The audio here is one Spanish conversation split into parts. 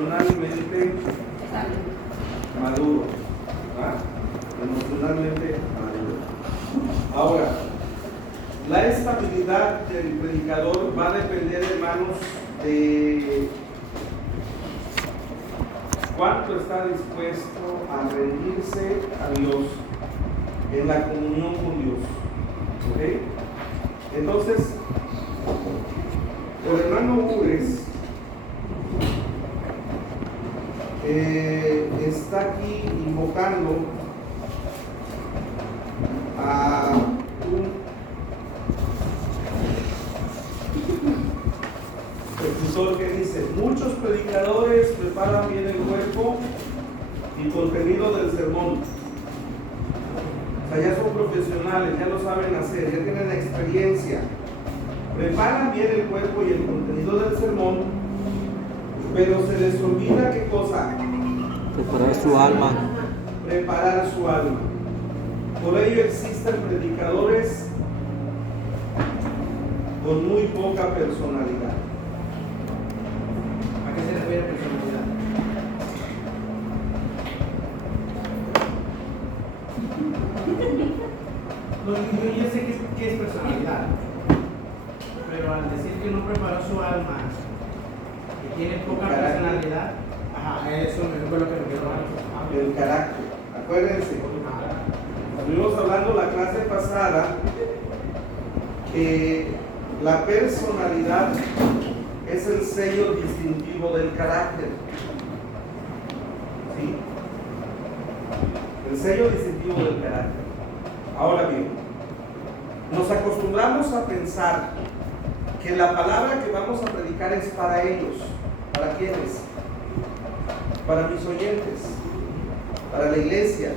emocionalmente maduro, ¿verdad? Emocionalmente maduro. Ahora, la estabilidad del predicador va a depender, hermanos, de cuánto está dispuesto a rendirse a Dios en la comunión con Dios. ¿Ok? Entonces, el hermano Ures está aquí invocando a un escritor que dice: muchos predicadores preparan bien el cuerpo y contenido del sermón. O sea, ya son profesionales, ya lo saben hacer, ya tienen experiencia. Preparan bien el cuerpo y el contenido del sermón, pero se les olvida qué cosa. Preparar su alma. Preparar su alma. Por ello existen predicadores con muy poca personalidad. ¿A qué se refiere personalidad? No, yo sé qué es personalidad, pero al decir que no preparó su alma, que tiene poca personalidad, eso fue lo que me quedó mal. El carácter. Acuérdense, estuvimos hablando la clase pasada que la personalidad es el sello distintivo del carácter. ¿Sí? El sello distintivo del carácter. Ahora bien, nos acostumbramos a pensar que la palabra que vamos a predicar es para ellos. ¿Para quiénes? Para mis oyentes, para la iglesia.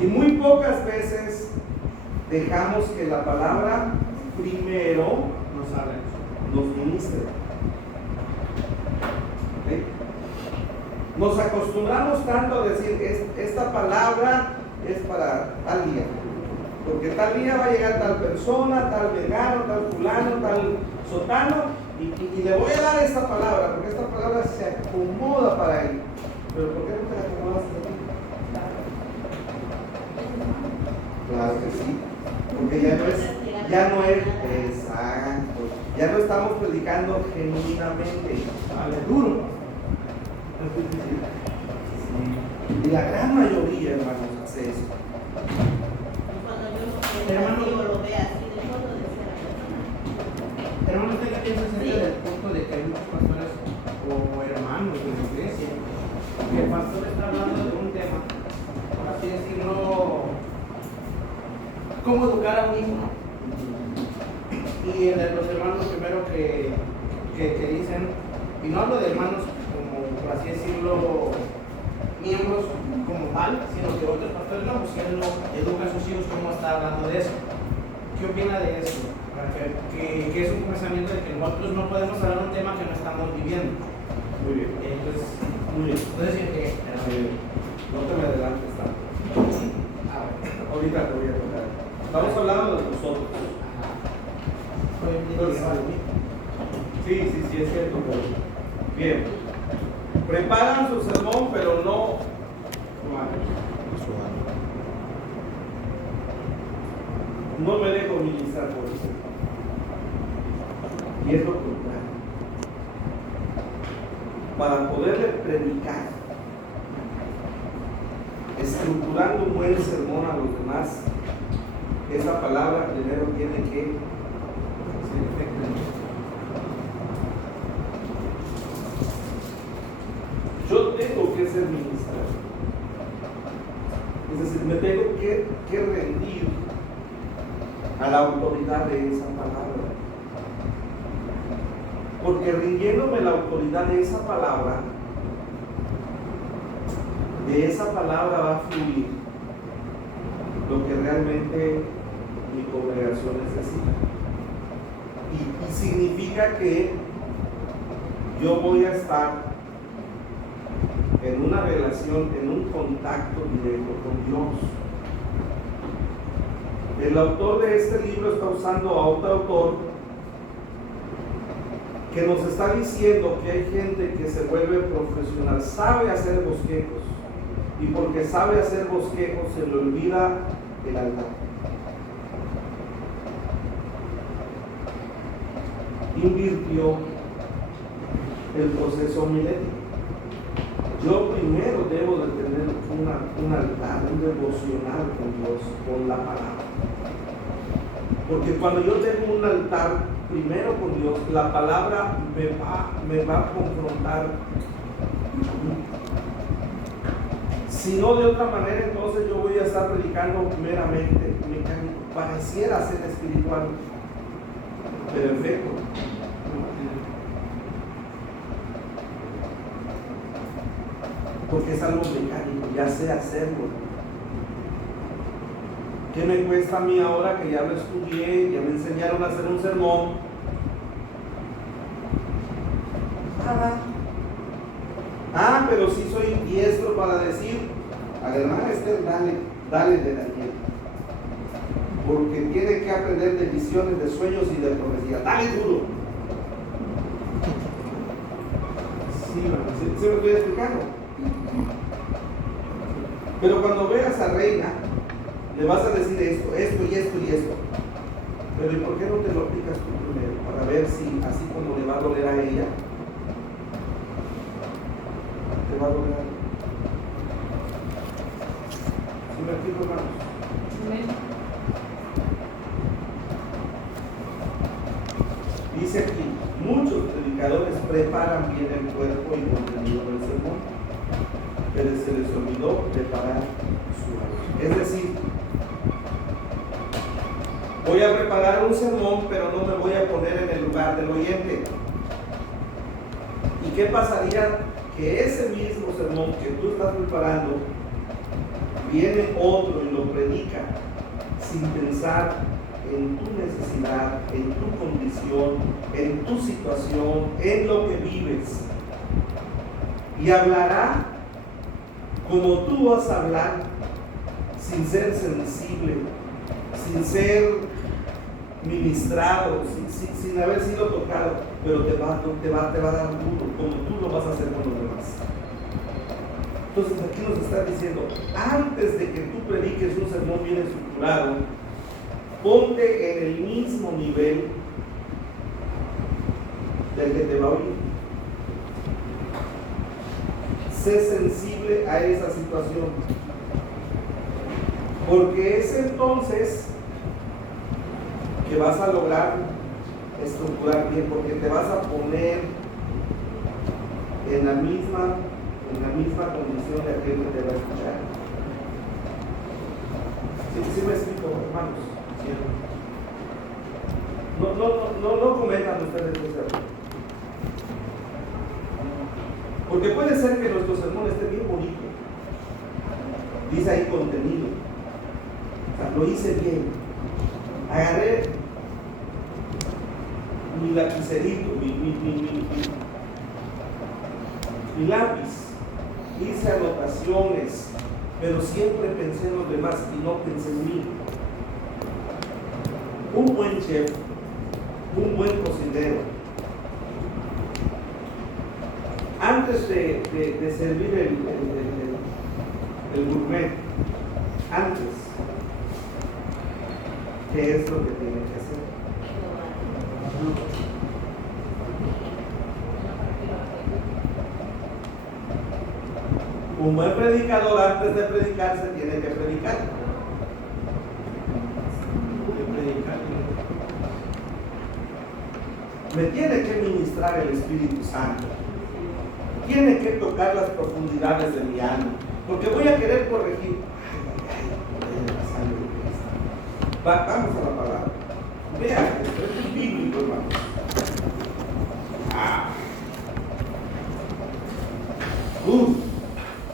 Y muy pocas veces dejamos que la palabra primero nos ministre. ¿Okay? Nos acostumbramos tanto a decir: esta palabra es para tal día, porque tal día va a llegar tal persona, tal vegano, tal fulano, tal sotano, y le voy a dar esta palabra, porque esta palabra se acomoda para él. Pero ¿por qué no te la acomodas a ti? Claro que sí, porque ya no es exacto, ya no estamos predicando genuinamente. Vale, duro. Y la gran mayoría, hermanos, hace eso. Cuando yo lo vea así de fondo de ser la persona. Hermano, ¿usted qué piensa acerca del punto de que hay muchos pastores o hermanos de la iglesia que el pastor está hablando de un tema, por así decirlo, cómo educar a un hijo? Y los hermanos primero que dicen, y no hablo de hermanos como, por así decirlo, miembros como tal, sino que otros pastores no, pues él no educa a sus hijos, ¿cómo está hablando de eso? ¿Qué opina de eso? Que es un pensamiento de que nosotros no podemos hablar de un tema que no estamos viviendo. Muy bien. Entonces, Muy bien. No te me adelantes tanto. Ahorita te voy a contar. Estamos hablando de nosotros. Sí, es cierto. Bien. Preparan su sermón, pero no me dejo ministrar por eso. Y es lo contrario. Para poderle predicar, estructurando un buen sermón a los demás, esa palabra primero tiene que ser efectiva. Yo tengo que ser ministrado. Es decir, me tengo que rendir a la autoridad de esa palabra. Porque rindiéndome la autoridad de esa palabra va a fluir lo que realmente mi congregación necesita. Y significa que yo voy a estar en una relación, en un contacto directo con Dios. El autor de este libro está usando a otro autor que nos está diciendo que hay gente que se vuelve profesional, sabe hacer bosquejos. Y porque sabe hacer bosquejos se le olvida el altar. Invirtió el proceso milético. Yo primero debo de tener un altar, un devocional con Dios, con la palabra. Porque cuando yo tengo un altar primero con Dios, la palabra me va a confrontar. Si no de otra manera, entonces yo voy a estar predicando meramente mecánico. Pareciera ser espiritual, pero en efecto, porque es algo mecánico, ya sé hacerlo. ¿Qué me cuesta a mí ahora que ya lo estudié, ya me enseñaron a hacer un sermón? Nada. Ah, pero sí soy diestro para decir a la hermana Esther, dale de Daniel. Porque tiene que aprender de visiones, de sueños y de profecías. Dale duro. Sí, me estoy explicando. Pero cuando veas a Reina, le vas a decir esto y esto y esto. Pero ¿y por qué no te lo aplicas tú primero? Para ver si así como le va a doler a ella, te va a doler a ella. ¿Sí me explico, hermanos? Dice aquí, muchos predicadores preparan bien el cuerpo y contenido del sermón, pero se les olvidó preparar su alma. Es decir, voy a preparar un sermón, pero no me voy a poner en el lugar del oyente. ¿Y qué pasaría? Que ese mismo sermón que tú estás preparando, viene otro y lo predica sin pensar en tu necesidad, en tu condición, en tu situación, en lo que vives. Y hablará como tú vas a hablar, sin ser sensible, sin ser ministrado, sin haber sido tocado, pero te va a dar duro, como tú lo vas a hacer con los demás. Entonces aquí nos está diciendo, antes de que tú prediques un sermón bien estructurado, ponte en el mismo nivel del que te va a oír. Sé sensible a esa situación, porque es entonces que vas a lograr estructurar bien, porque te vas a poner en la misma condición de aquel que te va a escuchar. ¿Sí me explico, hermanos? No cometan ustedes ese error. Porque puede ser que nuestro sermón esté bien bonito. Dice ahí contenido. O sea, lo hice bien. Agarré mi lapicerito, mi lápiz. Hice anotaciones, pero siempre pensé en los demás y no pensé en mí. Un buen chef, un buen cocinero, antes de servir el gourmet, antes, ¿qué es lo que tiene que hacer? Un buen predicador antes de predicar se tiene que predicar. Me tiene que ministrar el Espíritu Santo. Tiene que tocar las profundidades de mi alma. Porque voy a querer corregir. Vamos a la palabra. Vean, esto es bíblico, hermano.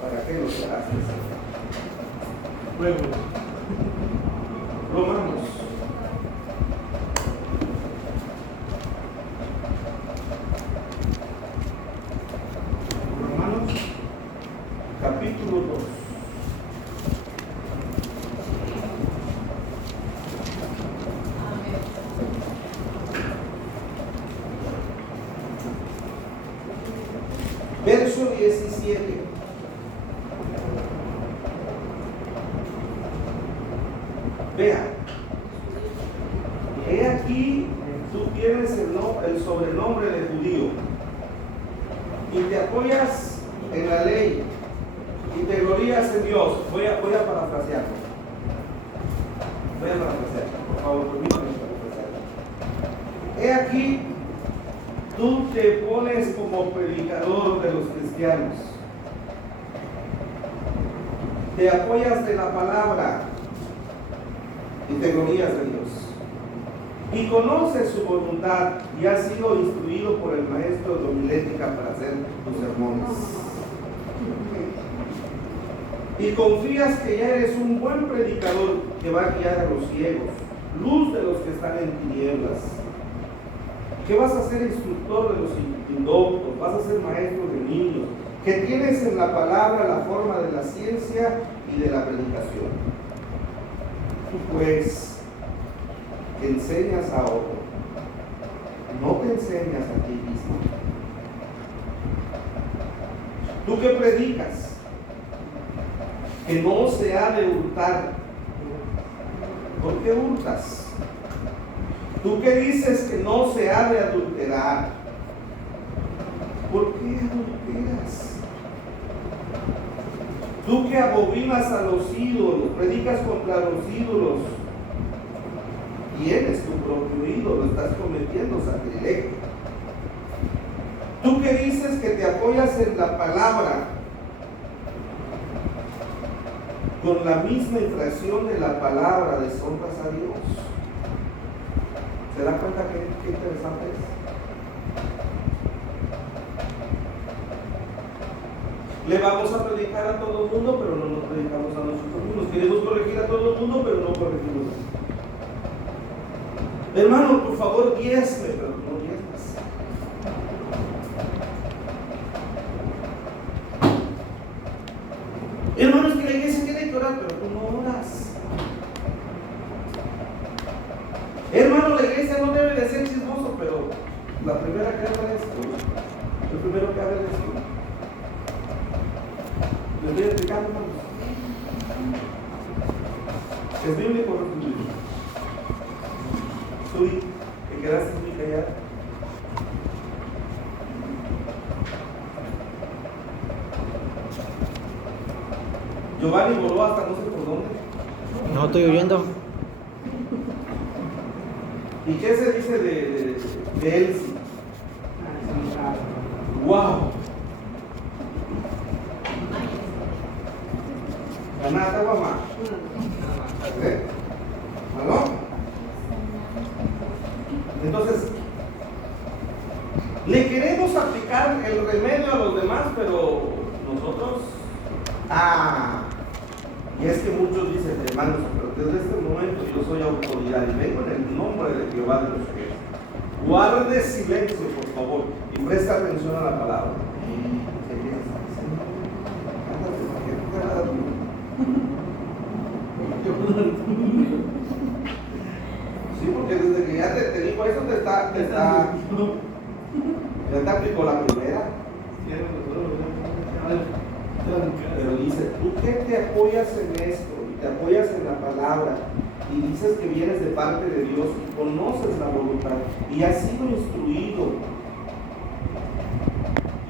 ¿Para qué lo serás? Luego, Romanos. Capítulo 2. Verso 17. Vea, he aquí, tú tienes el sobrenombre de judío y te apoyas en la ley y te glorías en Dios. Voy a parafrasearlo. Por favor, permítame parafrasearlo. He aquí, tú te pones como predicador de los cristianos. Te apoyas de la palabra y te glorías de Dios. Y conoces su voluntad y has sido instruido por el maestro de homilética para hacer tus sermones. Y confías que ya eres un buen predicador que va a guiar a los ciegos, luz de los que están en tinieblas. Que vas a ser instructor de los indoctos, vas a ser maestro de niños, que tienes en la palabra la forma de la ciencia y de la predicación. Pues enseñas a otro, no te enseñas a ti mismo. Tú que predicas que no se ha de hurtar, ¿por qué hurtas? Tú que dices que no se ha de adulterar, ¿por qué adulteras? Tú que abominas a los ídolos, predicas contra los ídolos, tienes tu propio ídolo, estás cometiendo sacrilegio. Tú que dices que te apoyas en la palabra, con la misma infracción de la palabra deshonras a Dios. ¿Se da cuenta qué interesante es? Le vamos a predicar a todo el mundo, pero no nos predicamos a nosotros mismos. Queremos corregir a todo el mundo, pero no corregimos. Hermano, por favor, diezme, pero no diezmas. Hermanos, que la iglesia tiene que orar, pero tú no oras. Hermano, la iglesia no debe de ser chismoso, pero la primera que habla es tú. El primero que habla es tú. ¿Me estoy explicando, hermanos? ¿Es bíblico o no es bíblico? Tú te quedaste muy callado. Giovanni voló hasta no sé por dónde. No estoy oyendo. ¿Y qué se dice de Elsie? ¡Wow! Ganata, mamá. ¿Eh? ¿Aló? Entonces, le queremos aplicar el remedio a los demás, pero nosotros, y es que muchos dicen, hermanos, pero desde este momento yo soy autoridad y vengo en el nombre de Jehová de los ejércitos. Guarde silencio, por favor, y presta atención a la palabra. Sí, porque desde que ya te digo eso, ya te aplicó la primera. Pero dice, tú que te apoyas en esto, y te apoyas en la palabra, y dices que vienes de parte de Dios, y conoces la voluntad, y has sido instruido,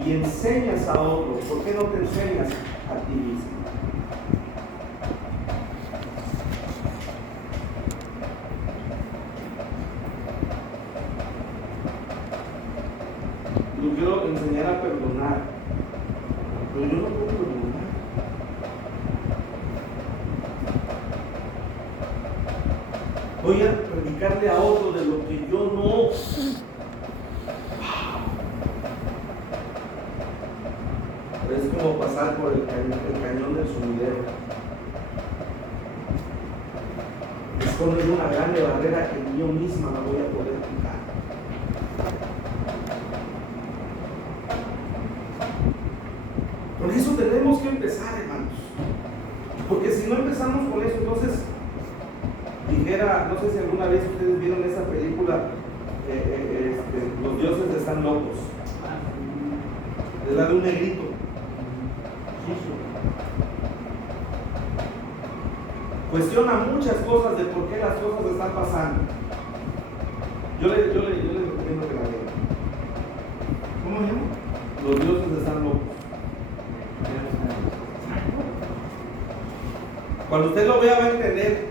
y enseñas a otros, ¿por qué no te enseñas a ti mismo? Yo quiero enseñar a perdonar, pero yo no puedo perdonar. Voy a predicarle a otro de lo que yo no. Es como pasar por el cañón del sumidero. Es poner una grande barrera que yo misma la voy a poder quitar. Por eso tenemos que empezar, hermanos. Porque si no empezamos con eso, entonces, dijera, no sé si alguna vez ustedes vieron esa película, Los dioses están locos. Es la de un negrito. Cuestiona muchas cosas de por qué las cosas están pasando. Yo le recomiendo que la vean. ¿Cómo se llama? Los dioses están locos. Cuando usted lo vea va a entender.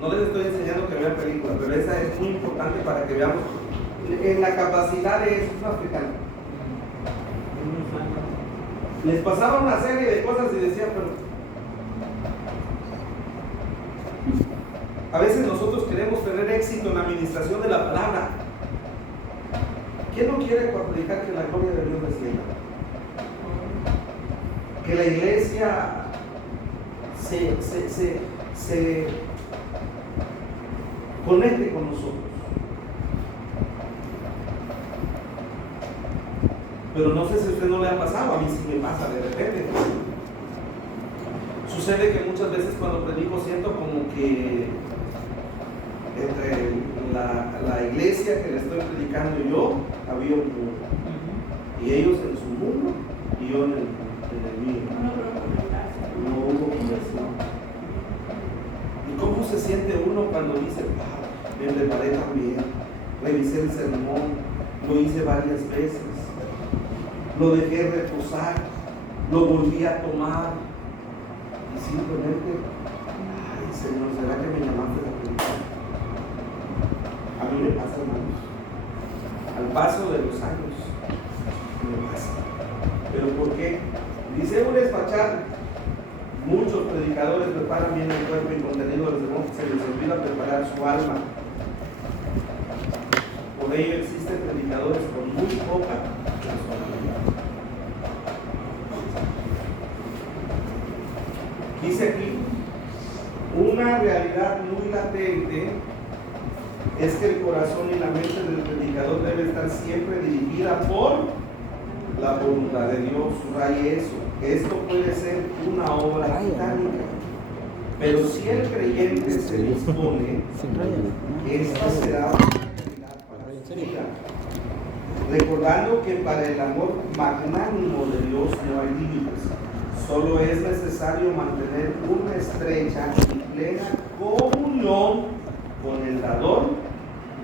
No les estoy enseñando que vean películas, pero esa es muy importante para que veamos en la capacidad de esos africanos. Les pasaba una serie de cosas y decían, pero a veces nosotros queremos tener éxito en la administración de la palabra. ¿Quién no quiere predicar que la gloria de Dios descienda? Que la iglesia se conecte con nosotros. Pero no sé si a usted no le ha pasado, a mí sí me pasa de repente. Sucede que muchas veces cuando predico siento como que entre la iglesia que le estoy predicando y yo había un mundo. Y ellos en su mundo y yo en el mío. No hubo conversión. ¿Y cómo se siente uno cuando dice, me preparé también, revisé el sermón, lo hice varias veces, lo dejé reposar, lo volví a tomar y simplemente, ay Señor, ¿será que me llamaste a predicar? A mí me pasa, hermanos, al paso de los años me pasa. ¿Pero por qué? Dice un despachar, muchos predicadores preparan bien el cuerpo y contenido del sermón, se les olvida preparar su alma. Por ello existen predicadores con muy poca personalidad. Dice aquí, una realidad muy latente es que el corazón y la mente del predicador debe estar siempre dirigida por la voluntad de Dios. Subraye eso. Esto puede ser una obra titánica, pero si el creyente se dispone, esta será una realidad para su vida. Recordando que para el amor magnánimo de Dios no hay límites. Solo es necesario mantener una estrecha y plena comunión con el dador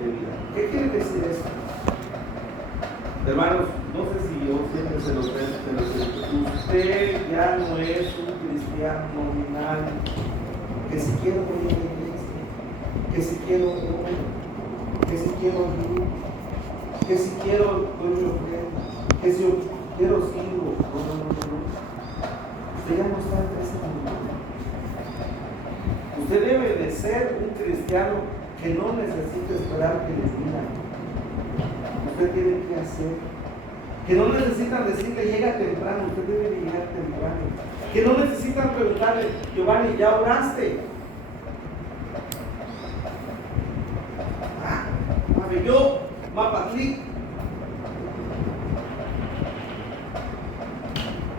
de vida. ¿Qué quiere decir esto? Hermanos, no sé si yo siempre se los digo, usted ya no es un cristiano nominal, que si quiero venir a la iglesia, que si quiero comer, que si quiero vivir, que si quiero que si quiero sirvo. No. Usted ya no está en ese momento. Usted debe de ser un cristiano que no necesita esperar que les digan. Usted tiene que hacer. Que no necesitan decirle llega temprano, usted debe de llegar temprano. Que no necesitan preguntarle, Giovanni, ¿ya oraste? Yo, Mapatli.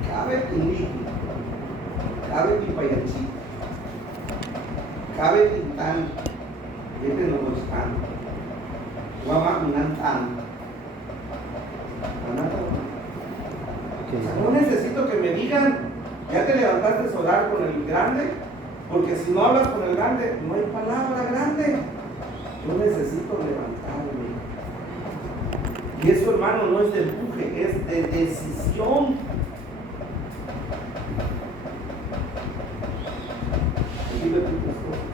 Cabe Tini, cabe Tipayachi, cabe Tintan, este no lo están. Guama Minantan. No necesito que me digan, ya te levantaste a orar con el grande, porque si no hablas con el grande, no hay palabra grande. Yo necesito levantarme. Y eso, hermano, no es de empuje, es de decisión. Aquí le pido cosas.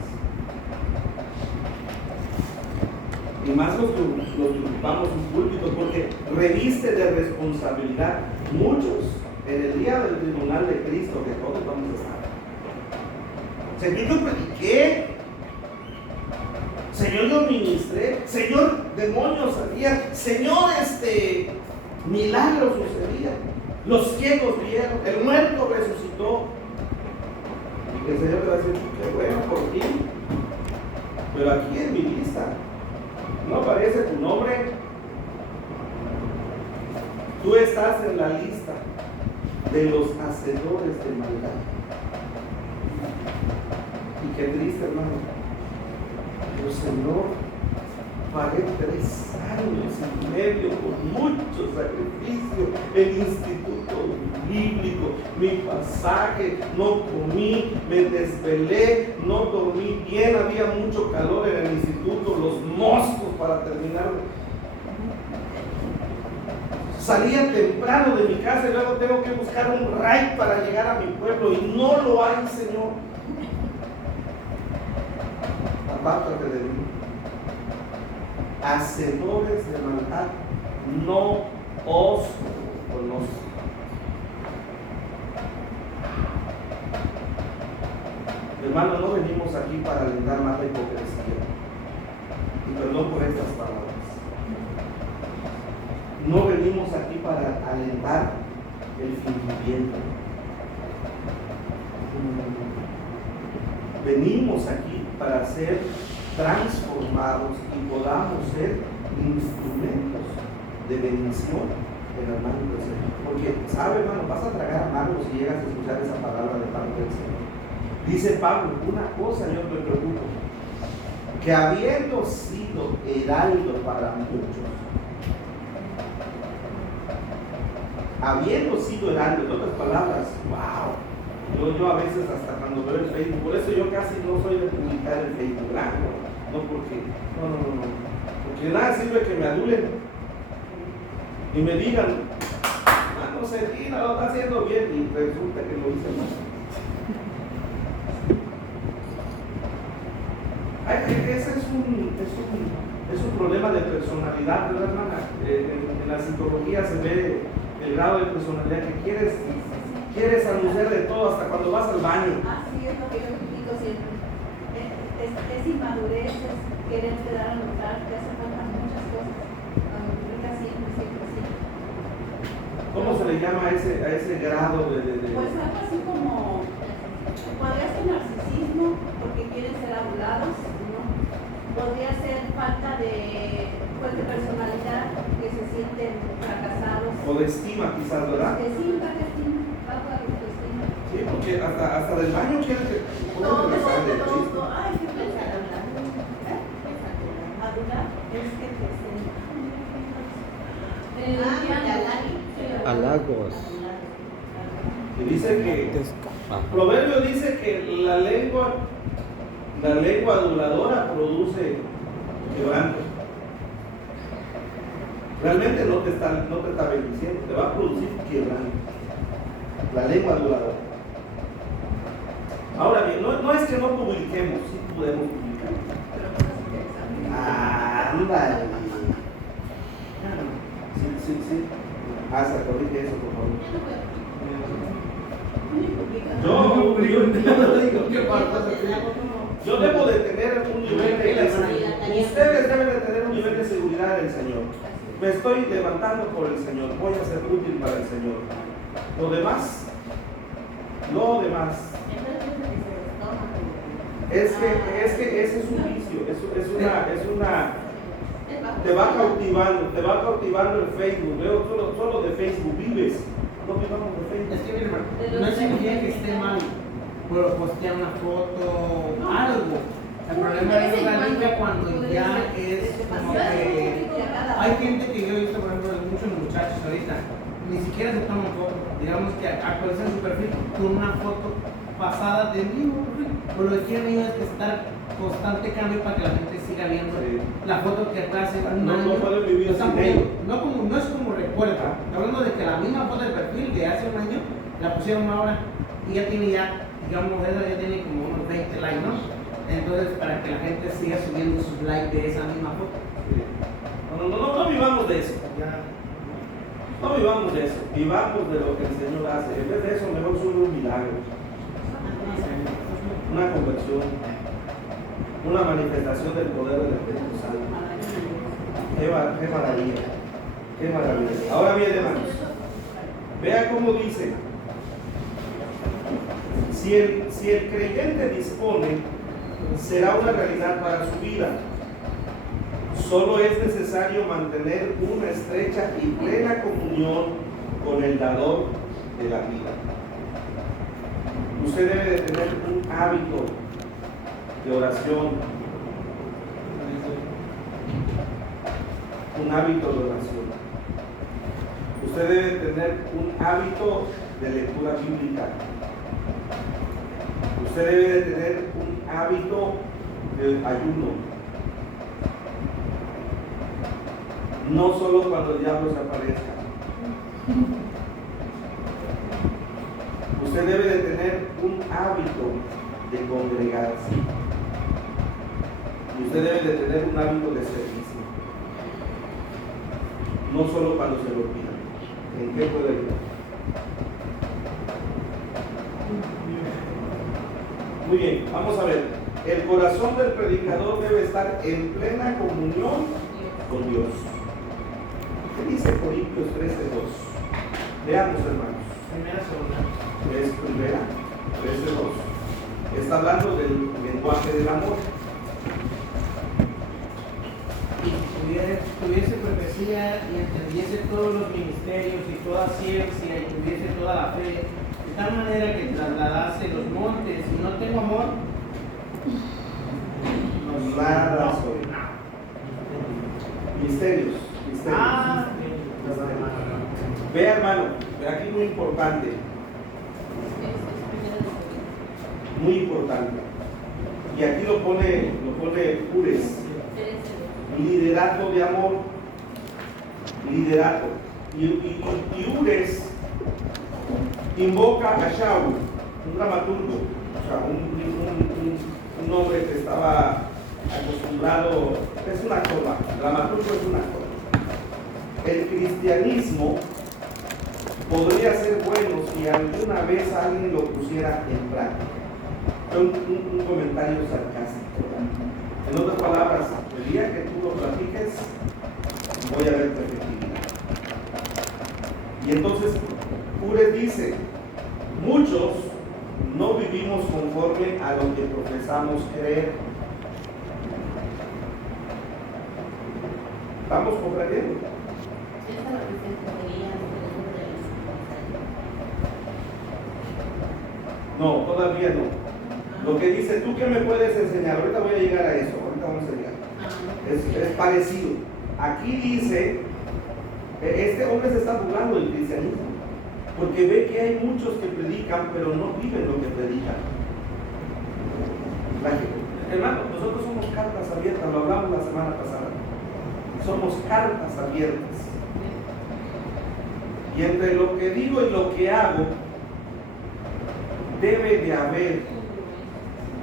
Y más los que ocupamos un púlpito, porque reviste de responsabilidad. Muchos en el día del tribunal de Cristo, que todos vamos a estar. Señor, yo prediqué. Señor, yo ministré. Señor, demonios salían. Señor, milagros sucedían. Los ciegos vieron. El muerto resucitó. Y el Señor te va a decir, qué bueno por ti. Pero aquí en mi lista no aparece tu nombre. Tú estás en la lista de los hacedores de maldad. Y qué triste, hermano. Pero Señor, pagué 3 años y medio con mucho sacrificio el instituto bíblico. mi pasaje, no comí, me desvelé, no dormí bien, había mucho calor en el instituto, los moscos para terminar. Salía temprano de mi casa y luego tengo que buscar un ride para llegar a mi pueblo y no lo hay, Señor. Apártate de mí. Hacedores de maldad, no os conozco. Hermanos, no venimos aquí para alentar más la hipocresía. Y perdón por estas palabras. No venimos aquí para alentar el fingimiento. Venimos aquí para ser transformados y podamos ser instrumentos de bendición en las manos del Señor. Porque, ¿sabe, hermano? Vas a tragar amargos si llegas a escuchar esa palabra de parte del Señor. Dice Pablo, una cosa yo me preocupo, que habiendo sido heraldo para muchos, habiendo sido heraldo, en otras palabras, wow, yo a veces hasta cuando veo el Facebook, por eso yo casi no soy de publicar el Facebook, no porque, no, porque nada sirve que me adulen y me digan, no sé, lo está haciendo bien y resulta que lo hice mal. Ese es un problema de personalidad, ¿verdad, hermana? En la psicología se ve el grado de personalidad que quieres anunciar de todo hasta cuando vas al baño. Así es lo que yo explico siempre. Es inmadurez, es querer dar a notar que hace falta muchas cosas. Cuando explica siempre. ¿Cómo se le llama a ese grado de... Pues algo así como, podría ser narcisismo, porque quieren ser adulados, ¿no? Podría ser falta de personalidad, que se sienten fracasados. O de estima quizás, ¿verdad? De estima, falta de autoestima. Sí, porque hasta del baño quieren que... Todo, chiste. ay, qué pensar hablar. Adular es que te Halagos. Y dice que... Proverbio dice que la lengua aduladora produce quebranto. Realmente no te está bendiciendo, te va a producir quebranto. La lengua aduladora. Ahora bien, no es que no publiquemos, sí podemos publicar. Ándale. Sí. Se corrige eso, por favor. Yo debo de tener un nivel de seguridad. Ustedes deben de tener un nivel de seguridad en el Señor. Me estoy levantando por el Señor. Voy a ser útil para el Señor. Lo demás. Es que ese es un vicio. Te va cautivando el Facebook. Veo solo de Facebook vives. No vivamos de Facebook. Es que mi hermano, no significa que esté mal, pero postear una foto, algo. El problema es radica cuando ya es como que hay gente que yo he visto, por ejemplo, muchos muchachos ahorita, ni siquiera se toman fotos. Digamos que actualizan su perfil con una foto pasada del mismo perfil. Pero lo que quieren ellos es estar constante cambio para que la gente siga viendo la foto que hace un año. No es como recuerda. Hablando de que la misma foto del perfil de hace un año la pusieron ahora y ya tiene digamos, ya tiene como unos 20 likes, ¿no? Entonces, para que la gente siga subiendo sus likes de esa misma foto. No vivamos de eso. No vivamos de eso. Vivamos de lo que el Señor hace. En vez de eso, mejor sube un milagro. Una conversión. Una manifestación del poder del Espíritu Santo. Qué maravilla. Qué maravilla. Ahora bien, hermanos, vea cómo dice: si el creyente dispone, será una realidad para su vida. Solo es necesario mantener una estrecha y plena comunión con el dador de la vida. Usted debe de tener un hábito de oración. Un hábito de oración. Usted debe tener un hábito de lectura bíblica. Usted debe de tener un hábito de ayuno. No solo cuando el diablo se aparezca. Usted debe de tener un hábito de congregarse. Usted debe de tener un hábito de servicio. No solo cuando se lo olvida. ¿En qué puede ayudar? Muy bien, vamos a ver. El corazón del predicador debe estar en plena comunión con Dios. ¿Qué dice Corintios 13:2? Veamos, hermanos. Es primera, 13:2. Está hablando del lenguaje del amor. Tuviese profecía y entendiese todos los ministerios y toda ciencia y tuviese toda la fe, de tal manera que trasladase los montes, y no tengo amor, Nada soy. Misterios. Vea, hermano, ve aquí muy importante. Muy importante. Y aquí lo pone Ures. Liderato de amor. Liderato. Y Ures invoca a Shaul, un dramaturgo, o sea, un hombre que estaba acostumbrado, es un actor, dramaturgo es un actor. El cristianismo podría ser bueno si alguna vez alguien lo pusiera en práctica. Un comentario sarcástico, ¿verdad? En otras palabras, el día que tú lo practiques, voy a ver tu efectividad. Y entonces, Ures dice, muchos no vivimos conforme a lo que profesamos creer. ¿Estamos comprendiendo? No, todavía no. Lo que dice, ¿tú qué me puedes enseñar? Ahorita voy a llegar a eso, ahorita vamos a llegar. Es parecido. Aquí dice, este hombre se está burlando del cristianismo, porque ve que hay muchos que predican, pero no viven lo que predican. Hermano, nosotros somos cartas abiertas, lo hablamos la semana pasada. Somos cartas abiertas. Y entre lo que digo y lo que hago, debe de haber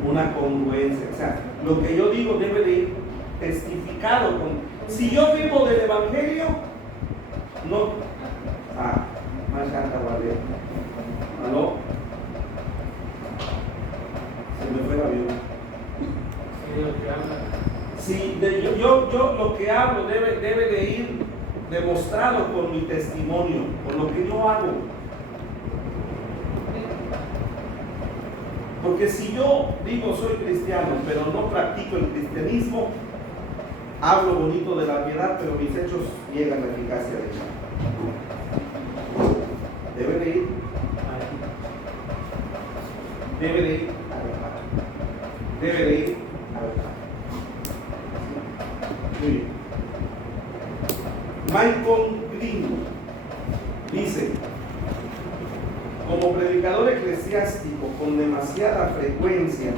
una congruencia. O sea, lo que yo digo debe de ir testificado con. Si yo vivo del evangelio, no. Más carta guardia. ¿Aló? Se me fue el avión. Sí, yo lo que hablo debe de ir demostrado por mi testimonio, por lo que yo hago. Porque si yo digo soy cristiano, pero no practico el cristianismo, hablo bonito de la piedad, pero mis hechos niegan la eficacia de ella. Debe de ir a ver. Muy bien. Michael Green dice, como predicador eclesiástico con demasiada frecuencia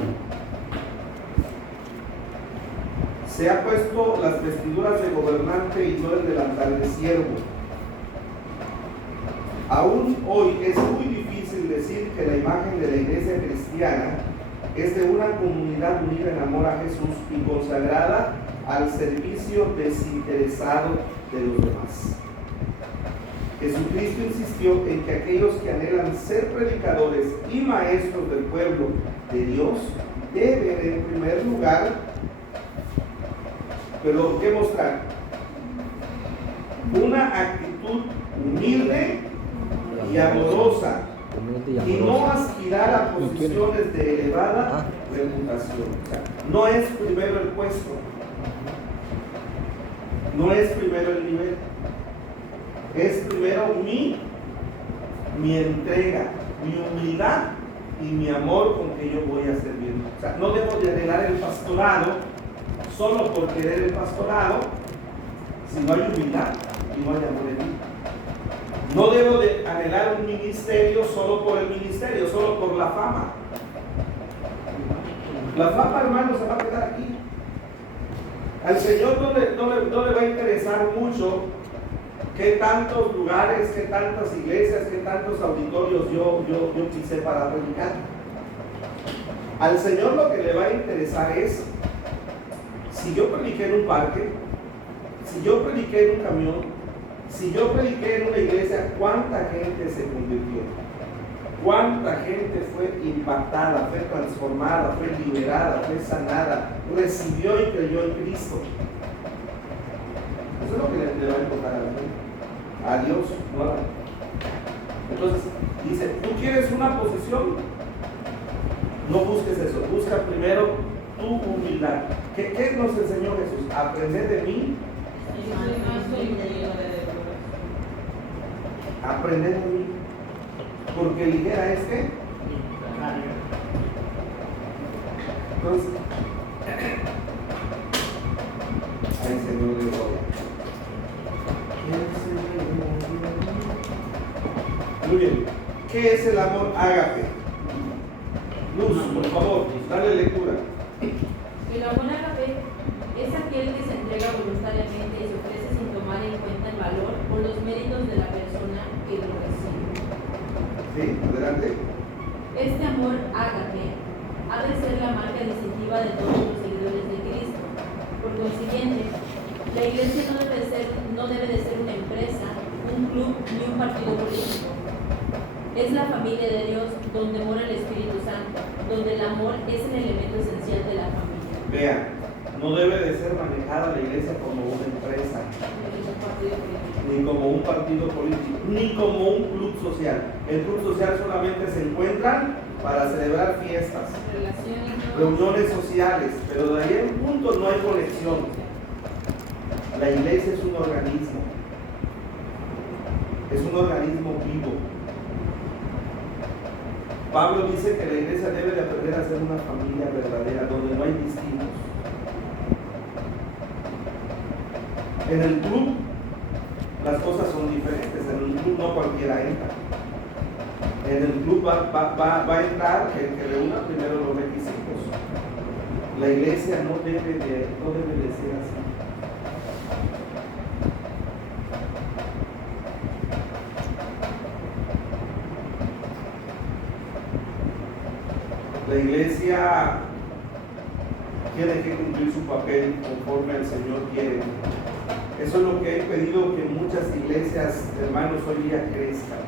se ha puesto las vestiduras de gobernante y no el delantal de siervo. Aún hoy es muy difícil decir que la imagen de la iglesia cristiana es de una comunidad unida en amor a Jesús y consagrada al servicio desinteresado de los demás. Jesucristo insistió en que aquellos que anhelan ser predicadores y maestros del pueblo de Dios deben en primer lugar, pero ¿qué mostrar? Una actitud humilde y amorosa, y no aspirar a posiciones de elevada reputación. O sea, no es primero el puesto, no es primero el nivel, es primero mi entrega, mi humildad y mi amor con que yo voy a servir. O sea, no debo de anhelar el pastorado solo por querer el pastorado si no hay humildad y no hay amor en mí. No debo de anhelar un ministerio solo por el ministerio, solo por la fama. La fama, hermano, se va a quedar aquí. Al Señor no le va a interesar mucho qué tantos lugares, qué tantas iglesias, qué tantos auditorios yo pisé para predicar. Al Señor lo que le va a interesar es si yo prediqué en un parque, si yo prediqué en un camión, si yo prediqué en una iglesia, ¿cuánta gente se convirtió? ¿Cuánta gente fue impactada, fue transformada, fue liberada, fue sanada, recibió y creyó en Cristo? Eso es lo que le va a importar a Dios, no a la gente. Entonces, dice, ¿tú quieres una posición? No busques eso, busca primero tu humildad. ¿Qué nos enseñó Jesús? Aprender de mí. Aprender de mí. Porque ligera es que. Entonces, ay, Señor de gloria. Muy bien. ¿Qué es el amor ágape? Luz, por favor, dale lectura. El amor ágape es aquel que se entrega voluntariamente y se ofrece sin tomar en cuenta el valor o los méritos de la persona que lo recibe. Sí, adelante. Este amor ágape ha de ser la marca distintiva de todos los seguidores de Cristo. Por consiguiente, la iglesia no debe de ser una empresa, un club ni un partido político. Es la familia de Dios donde mora el Espíritu Santo, donde el amor es el elemento esencial de la familia. Vean, no debe de ser manejada la iglesia como una empresa, ni como un partido político, ni como un club social. El club social solamente se encuentran para celebrar fiestas, reuniones sociales, pero de ahí en un punto no hay conexión. La iglesia es un organismo vivo. Pablo dice que la iglesia debe de aprender a ser una familia verdadera, donde no hay distintos. En el club las cosas son diferentes, en el club no cualquiera entra. En el club va a entrar el que reúna primero los requisitos. La iglesia no debe de ser así. La iglesia tiene que cumplir su papel conforme el Señor quiere. Eso es lo que he pedido que muchas iglesias, hermanos, hoy día crezcan.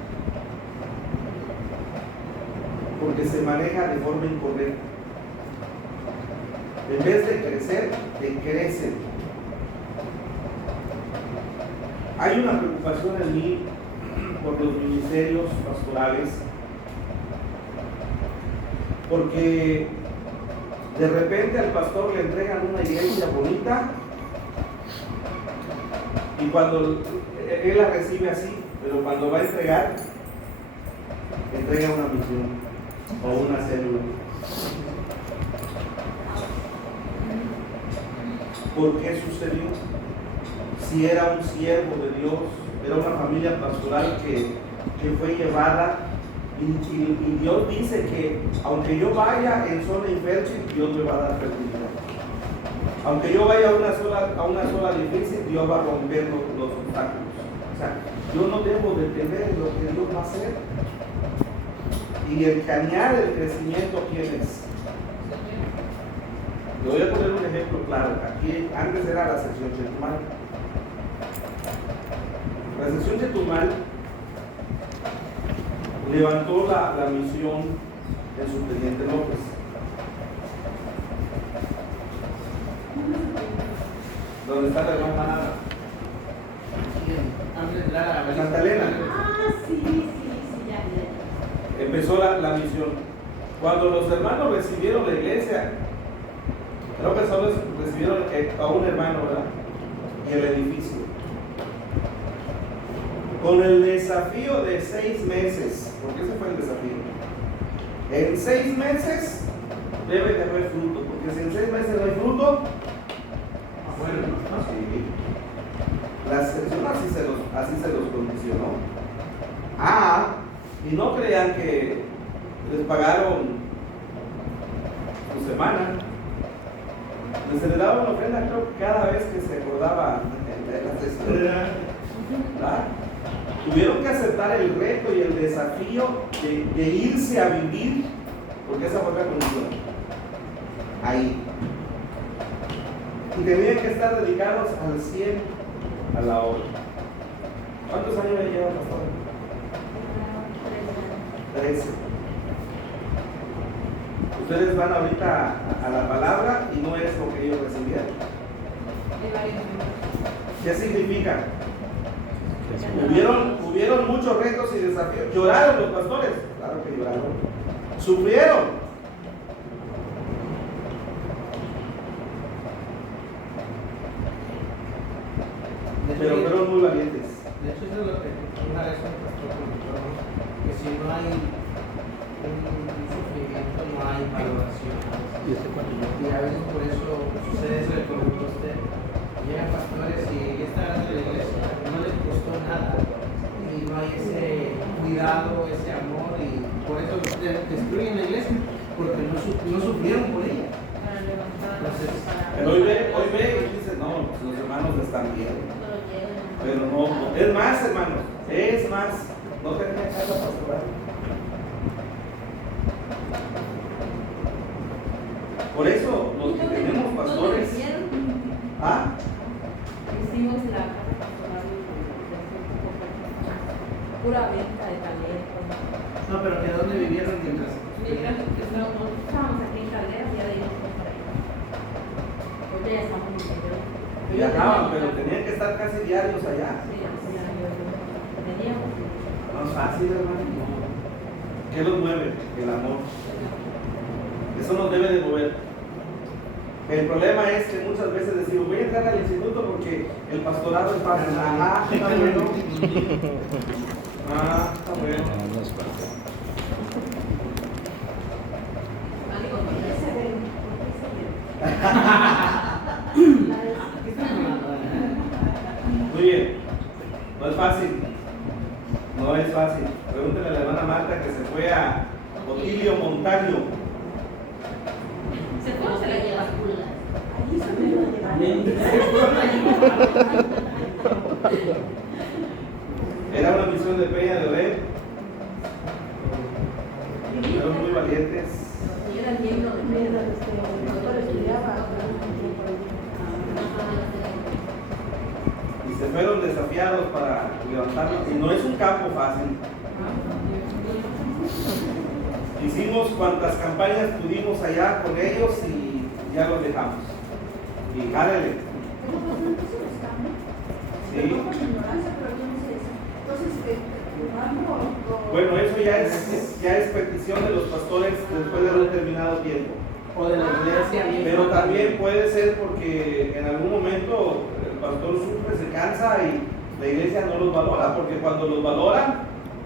Porque se maneja de forma incorrecta. En vez de crecer, decrecen. Hay una preocupación en mí por los ministerios pastorales, porque de repente al pastor le entregan una iglesia bonita y cuando él la recibe así, pero cuando va a entrega una misión o una célula. ¿Por qué sucedió? Si era un siervo de Dios, era una familia pastoral que fue llevada. Y Dios dice que aunque yo vaya en zona infértil, Dios me va a dar fertilidad. Aunque yo vaya a una sola difícil, Dios va a romper los obstáculos. O sea, yo no debo de temer lo que Dios va a hacer. Y el que añade el crecimiento, ¿quién es? Le voy a poner un ejemplo claro. Aquí antes era la sección Chetumal. La sección Chetumal levantó la misión en su teniente López. ¿Dónde está la hermana? Santa Elena. Ah, sí, ya. Empezó la misión. Cuando los hermanos recibieron la iglesia, creo que solo recibieron a un hermano, ¿verdad? Y el edificio. Con el desafío de 6 meses, porque ese fue el desafío. En 6 meses debe de haber fruto, porque si en 6 meses no hay fruto, bueno, sí. La sección así se los condicionó. Y no crean que les pagaron su semana. Se le daba una ofrenda, creo, cada vez que se acordaba de las escuelas. Tuvieron que aceptar el reto y el desafío de irse a vivir, porque esa fue la condición. Ahí. Y tenían que estar dedicados al 100 a la obra. ¿Cuántos años ya llevan, pastor? 13. Ustedes van ahorita a la palabra y no es lo que ellos recibieron. ¿Qué significa? Hubieron muchos retos y desafíos. ¿Lloraron los pastores? Claro que lloraron. ¿Sufrieron? Pero fueron muy valientes. De hecho, eso es lo que una vez un pastor comentó, ¿no? Que si no hay un sufrimiento, no hay valoración. Y a veces por eso sucede eso que comentó usted. Llegan pastores y esta grande de la iglesia no les costó nada. Y no hay ese cuidado, ese amor, y por eso destruyen la iglesia, porque no sufrieron por ella. Entonces, Pero hoy ve y dice, no, pues los hermanos están bien. Pero no, es más, hermanos, es más, no tenía casa pastoral. Por eso, los que tenemos pastores. Hicimos la casa pastoral pura venta de talentos. no, pero ¿de dónde vivieron mientras? Estábamos aquí en Calderas y ya de ahí nos fuimos para allá. Ahorita ya estamos en el interior. Viajaban, pero tenían que estar casi diarios allá. Sí, teníamos. No es fácil, hermano. ¿Qué los mueve? El amor. Eso nos debe de mover. El problema es que muchas veces decimos, voy a entrar al instituto porque el pastorado es fácil. Está bueno. Está bueno. Muy bien. No es fácil. No es fácil. Pregúntenle a la hermana Marta que se fue a Otilio Montaño. ¿Se fue o se la lleva? Allí se me lo llevaron. Era una misión de Peña de Oreb. Fueron muy valientes. Yo era miembro de Pedro. El doctor estudiaba. Y se fueron desafiados para levantarlos. Y no es un campo fácil. Hicimos cuantas campañas pudimos allá con ellos y ya los dejamos. Y jálele. Sí. Bueno, eso ya es petición de los pastores después de un determinado tiempo. O de la iglesia. Pero también puede ser porque en algún momento el pastor sufre, se cansa y la iglesia no los valora, porque cuando los valoran,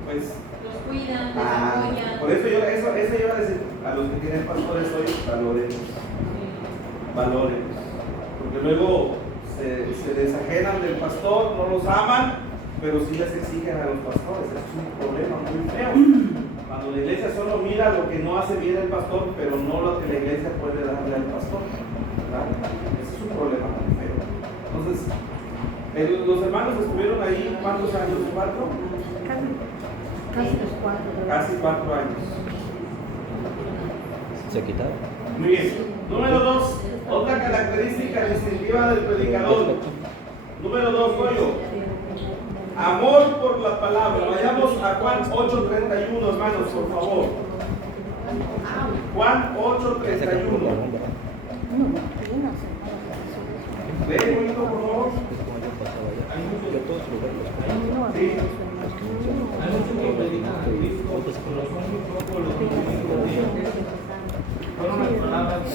pues Los cuidan, les apoyan. por eso yo iba a decir a los que tienen pastores hoy, valoren, porque luego se desajenan del pastor, no los aman, pero sí les exigen a los pastores. Es un problema muy feo cuando la iglesia solo mira lo que no hace bien el pastor, pero no lo que la iglesia puede darle al pastor, ¿verdad? Ese es un problema muy feo. Entonces, los hermanos estuvieron ahí, ¿cuántos años? ¿4? Casi los 4. Casi 4 años. ¿Se quitaron? Muy bien. Número 2, otra característica distintiva del predicador. Número 2, Goyo. Amor por la palabra. Vayamos a Juan 8:31, hermanos, por favor. Juan 8:31. Lee un poquito, por favor. Sí. Hay muchos que predican a Cristo, pero son muy pocos los que viven obedientes. Fueron las palabras de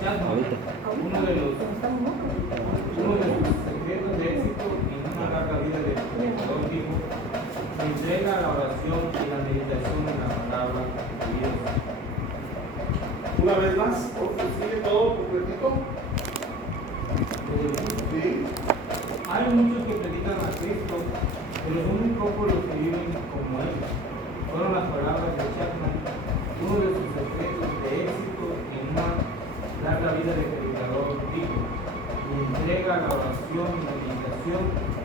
Chapman, uno de sus secretos de éxito en una larga vida de predicador, dijo: se entrega a la oración y la meditación en la palabra de Dios. Una vez más, sigue todo completito. Sí. Hay muchos que predican a Cristo, pero son muy pocos los que viven como él. Fueron las palabras de Chapman, uno de sus secretos de éxito en una larga vida de predicador dijo: entrega la oración y la meditación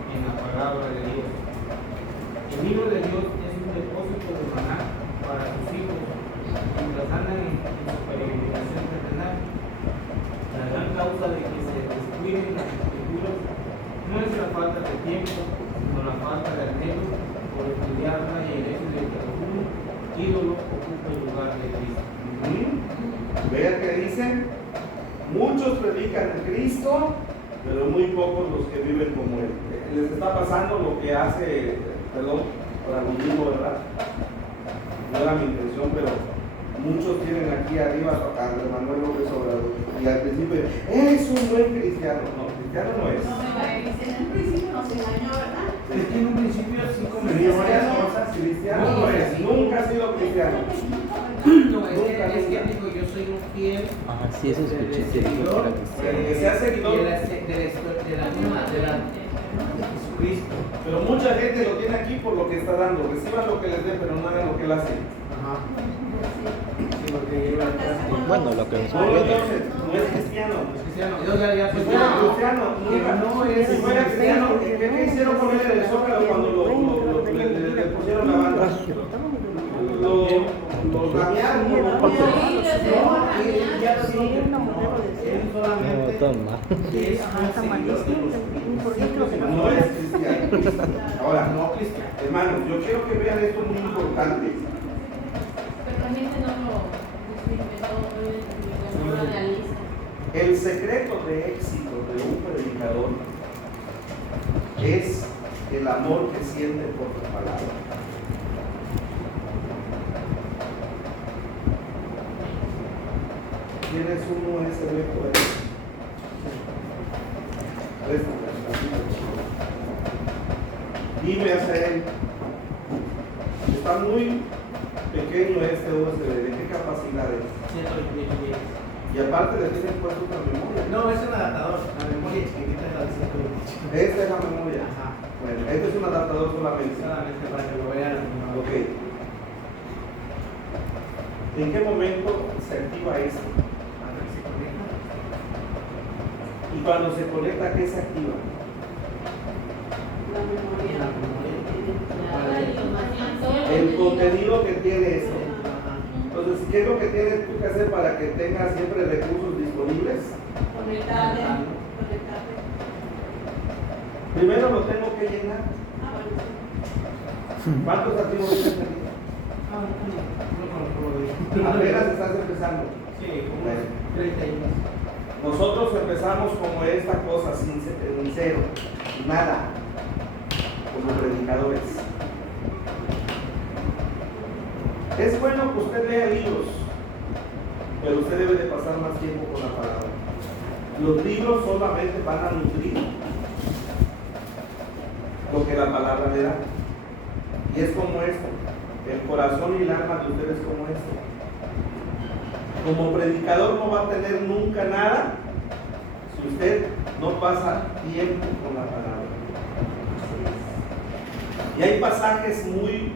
en la palabra de Dios. El libro de Dios es un depósito de maná para sus hijos mientras andan en su peregrinación terrenal. La gran causa de que se descuiden las escrituras no es la falta de tiempo, sino la falta de anhelo por estudiarla y el hecho de que algún ídolo ocupe el lugar de Cristo. Vean que dicen, muchos predican a Cristo, pero muy pocos los que viven como Él. Les está pasando lo que hace, perdón, para lo mismo, ¿verdad? No era mi intención, pero muchos tienen aquí arriba a Andrés Manuel López Obrador. Y al principio, es un buen cristiano. No, cristiano no es. No me dicen, en un principio nos engañó, ¿verdad? Es que en un principio sí Cristiano, varias cosas. cristiano no es. Nunca ha sido cristiano. No, es que digo, yo soy un fiel Ajá, sí, eso escuché que dijo que era cristiano. Que sea seguidor. de Jesucristo. Pero mucha gente lo tiene aquí por lo que está dando. Reciban lo que les dé, pero no hagan lo que él hace. Ajá. Sí, porque lleva atrás. Bueno, lo que me No, sorprende. no es cristiano. Es cristiano. Yo ya Si pues fuera ya. cristiano, nunca. No es Si fuera cristiano, ¿qué hicieron con él en el Zócalo cuando le pusieron la banda? Lo ramearon. Ya no digo que no, él No, solamente toma. es un seguidor de los principios. No es cristiano. Ahora, No cristiano. hermanos, yo quiero que vean esto muy importante. Pero la gente no lo analiza. El secreto de éxito de un predicador es el amor que siente por tu palabra. ¿Tienes un USB por ahí? Préstame, dime hacia él. Está muy pequeño este USB. ¿De qué capacidad es? 128 días. Y aparte le tienen puesto otra memoria. No, es un adaptador. La memoria chiquitita es la de 128. Esta es la memoria. Ajá. Bueno, este es un adaptador solamente. Solamente para que lo vean. Ok. ¿En qué momento se activa esto? Y cuando se conecta, ¿qué se activa? La memoria. El contenido que tiene esto. Entonces, ¿qué es lo que tienes tú que hacer para que tengas siempre recursos disponibles? Conectarte. Primero lo tengo que llenar. ¿Cuántos archivos tienes aquí? Apenas estás empezando. Sí, como 30 años. Nosotros empezamos como esta cosa, sin cero, nada, como predicadores. Es bueno que usted lea libros, pero usted debe de pasar más tiempo con la palabra. Los libros solamente van a nutrir lo que la palabra le da. Y es como esto, el corazón y el alma de ustedes como esto. Como predicador no va a tener nunca nada si usted no pasa tiempo con la palabra. Y hay pasajes muy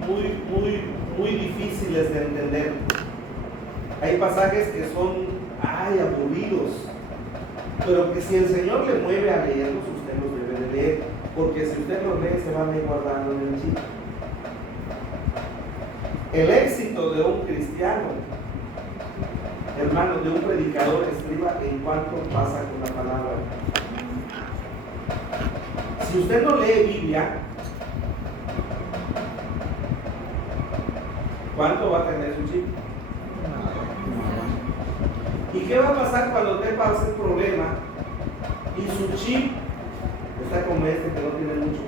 difíciles de entender. Hay pasajes que son, aburridos. Pero que si el Señor le mueve a leerlos, usted los debe de leer. Porque si usted los lee, se van a ir guardando en el chip. El éxito de un cristiano, hermano, de un predicador, estriba en cuánto pasa con la palabra. Si usted no lee Biblia, ¿cuánto va a tener su chip? ¿Y qué va a pasar cuando usted pase el problema y su chip está como este que no tiene mucho?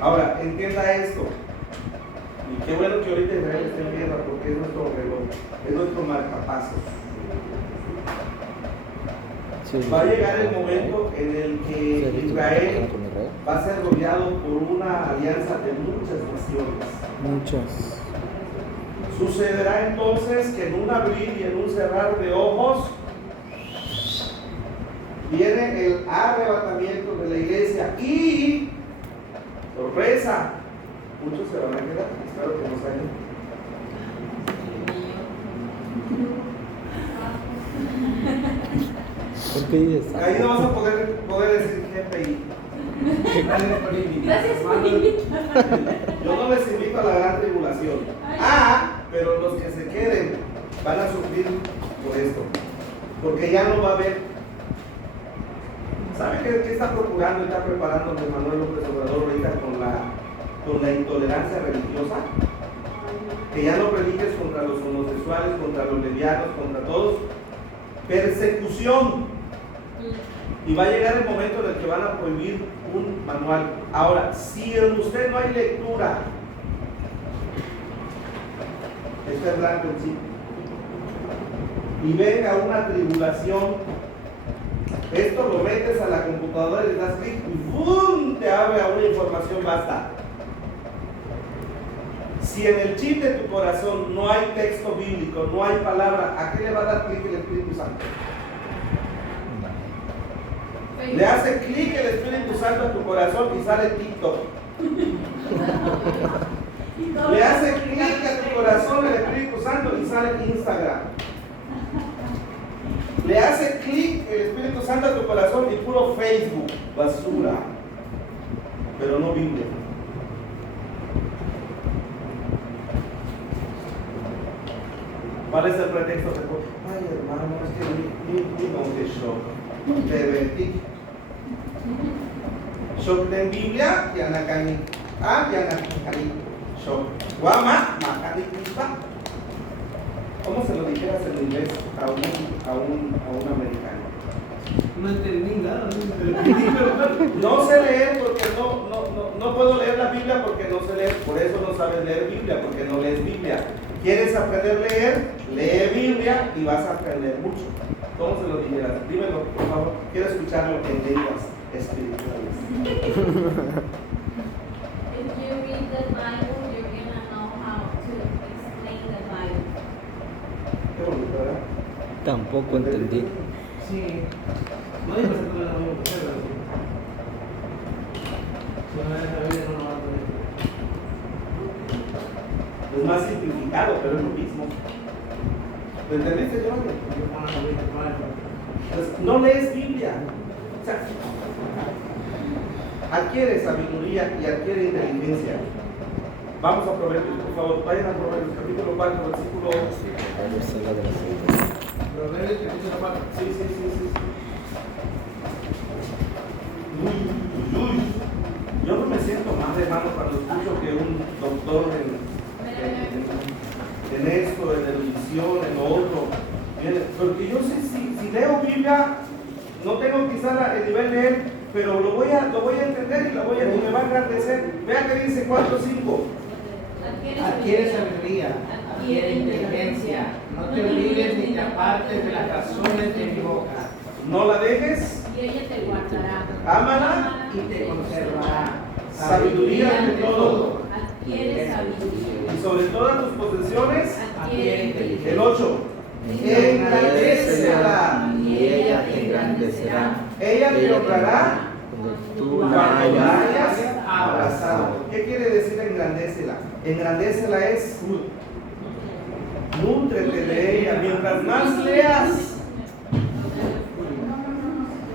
Ahora, entienda esto. Y qué bueno que ahorita Israel esté en guerra porque es nuestro reloj, es nuestro marcapasos. Sí. Va a llegar el momento en el que Israel va a ser rodeado por una alianza de muchas naciones. Muchas. Sucederá entonces que en un abrir y en un cerrar de ojos Viene el arrebatamiento de la iglesia y, sorpresa, muchos se van a quedar. Espero que no se hayan. ¿Por qué dices? Ahí no vas a poder decir GPI. Gracias por invitar. Gracias por invitar. Yo no les invito a la gran tribulación. Pero los que se queden van a sufrir por esto. Porque ya no va a haber. ¿Sabe qué está procurando y está preparando Andrés Manuel López Obrador ahorita con la intolerancia religiosa? Que ya no prediques contra los homosexuales, contra los lesbianos, contra todos. Persecución. Y va a llegar el momento en el que van a prohibir un manual. Ahora, si en usted no hay lectura, está en blanco en sí, y venga una tribulación, esto lo metes a la computadora y le das clic y ¡bum! Te abre a una información, basta. Si en el chip de tu corazón no hay texto bíblico, no hay palabra, ¿a qué le va a dar clic el Espíritu Santo? Le hace clic el Espíritu Santo a tu corazón y sale TikTok. Le hace clic a tu corazón el Espíritu Santo y sale Instagram. Le hace clic el Espíritu Santo a tu corazón y puro Facebook, basura, pero no Biblia. ¿Cuál es el pretexto? Ay, hermano, es que ni con qué shock. Te shock en Biblia, ya na kami. Ya na kami. Shock. Guama, makani kita. ¿Cómo se lo dijeras en inglés a un americano? No entendí nada. No sé leer porque no puedo leer la Biblia porque no sé leer. Por eso no sabes leer Biblia, porque no lees Biblia. ¿Quieres aprender a leer? Lee Biblia y vas a aprender mucho. ¿Cómo se lo dijeras? Dímelo, por favor. Quiero escucharlo en lenguas espirituales. If you read the Bible, you're gonna know how to explain the Bible. Qué bonito, ¿verdad? Tampoco entendí. Sí. No digo que no lo mismo que hacer, pero sí. Si no es la Biblia, no lo va a poder. Es más simplificado, pero es lo mismo. ¿Lo entendiste, Giovanni? Pues no lees Biblia. O sea, adquiere sabiduría y adquiere inteligencia. Vamos a Proverbios, por favor. Vayan a Proverbios, capítulo 4, versículo 11. Proverbios capítulo 4. Sí. Uy. Yo no me siento mal, hermano, cuando escucho que un doctor en esto, en erudición, en lo otro, viene, porque yo sé, si leo Biblia, no tengo quizá el nivel de él, pero lo voy a entender y me va a engrandecer. Vea que dice 4:5. Adquiere sabiduría, adquiere inteligencia. No te olvides ni te apartes de las razones de mi boca. No la dejes, Y ella te guardará. ámala, Y te conservará sabiduría ante todo, Adquiere sabiduría. y sobre todas tus posesiones, adquiere inteligencia. el 8. Engrandécela. Y ella te engrandecerá. Ella te honrará Cuando tú cuando la la hayas hayas abrazado. ¿Qué quiere decir engrandécela? Engrandécela es nútrete de ella. Mientras más leas.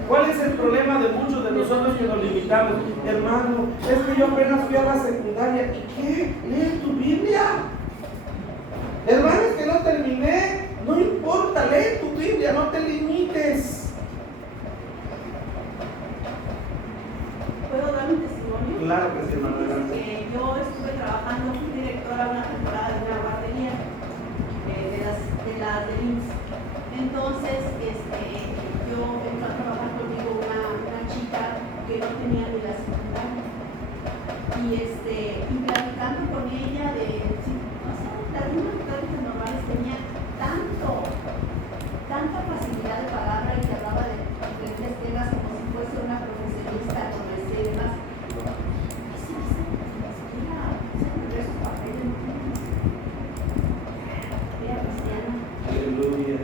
¿Cuál es el problema de muchos de nosotros que nos limitamos? Hermano, es que yo apenas fui a la secundaria. ¿Y qué? Lee tu Biblia. Hermano, es que no terminé. No importa, lee tu Biblia, no te limites. ¿Puedo dar un testimonio? Claro que sí, hermano. adelante. Yo estuve trabajando, fui directora una temporada de una guardería de las del IMSS. Entonces, yo entró a trabajar conmigo una chica que no tenía ni la secundaria. Y platicando con ella las mismas pláticas normales, tenía tanta facilidad de palabra y que hablaba de diferentes temas como si fuese una profesionista con recetas. Era cristiana. Aleluya.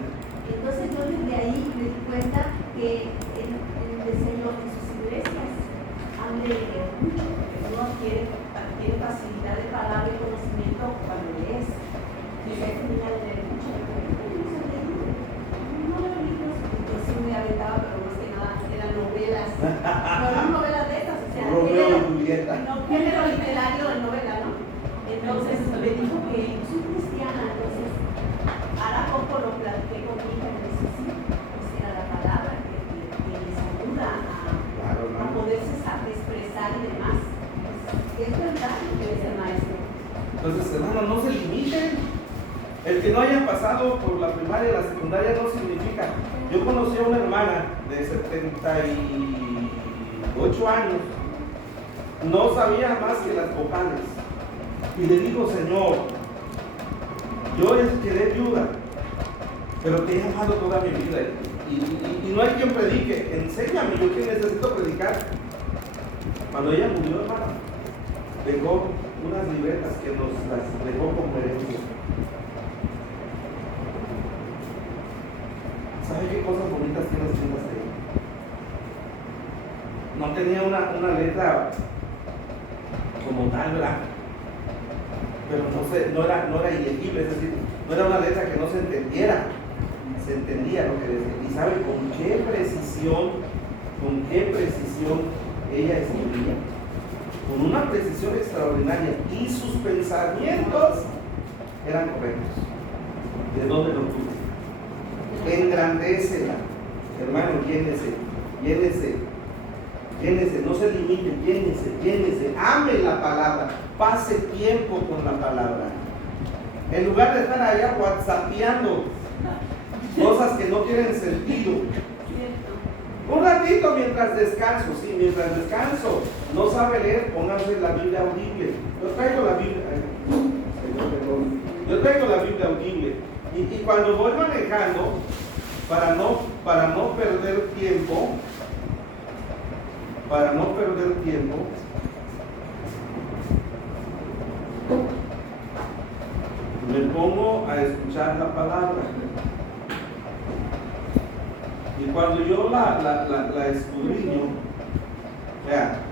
Entonces yo desde ahí me di cuenta que Entonces, hermanos, no se limiten. El que no haya pasado por la primaria y la secundaria no significa. Yo conocí a una hermana de 78 años, no sabía más que las vocales. Y le digo, Señor, yo quedé viuda, pero te he amado toda mi vida. Y no hay quien predique. Enséñame, yo que necesito predicar. Cuando ella murió, hermano, dejó unas libretas que nos las dejó como herencia. ¿Sabe qué cosas bonitas tiene las tiendas ahí? No tenía una letra como tal, ¿verdad? Pero no era ilegible, es decir, no era una letra que no se entendiera. Se entendía lo que decía. ¿Y sabe con qué precisión ella escribía? Con una precisión extraordinaria. Y sus pensamientos eran correctos. ¿De dónde lo tuvo? Engrandécela, hermano, llénese, no se limite, llénese, ame la palabra, pase tiempo con la palabra. En lugar de estar allá whatsappeando cosas que no tienen sentido. Un ratito mientras descanso, no sabe leer, pónganse la Biblia audible. Yo traigo la Biblia audible. Y cuando voy manejando, para no perder tiempo, me pongo a escuchar la palabra. Y cuando yo la escudriño, vean.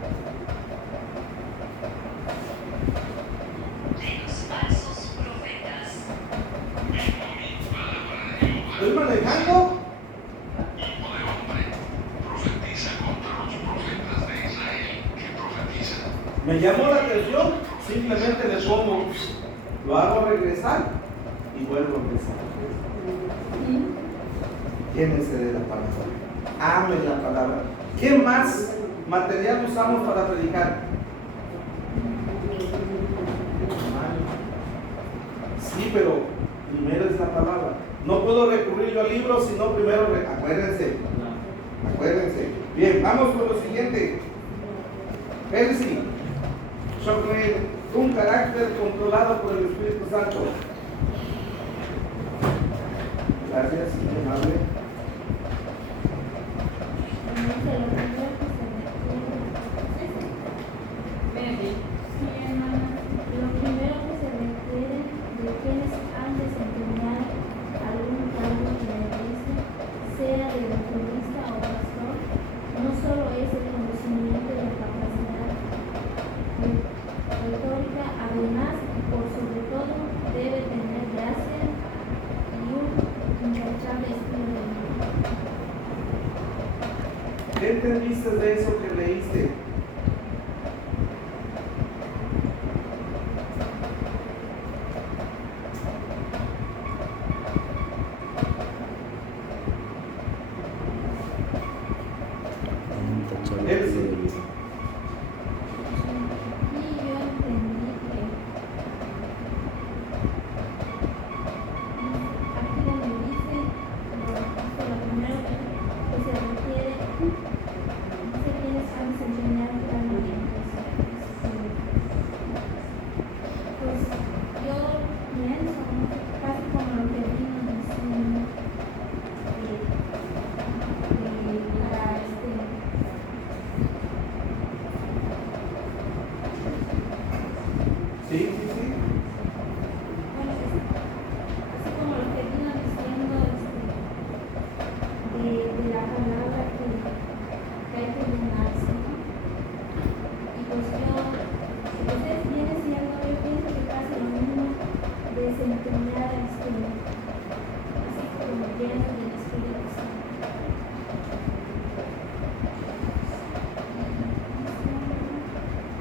Estoy manejando. Hijo de hombre, profetiza contra los profetas de Israel que profetizan. Me llamó la atención, simplemente le pongo, lo hago regresar y vuelvo a empezar. Llénese de la palabra, ame la palabra. ¿Qué más material usamos para predicar? Sí, pero primero es la palabra. No puedo recurrir yo al libro, sino primero, acuérdense. Bien, vamos con lo siguiente. Elsie, un carácter controlado por el Espíritu Santo. Gracias, muy amable. Lo primero que se requiere de quienes han desempeñado algún cargo en la iglesia, sea de evangelista o pastor, no solo es el conocimiento y la capacidad retórica, además, por sobre todo, debe tener gracia y un intachable estilo de vida. ¿Qué entendiste de eso que leíste?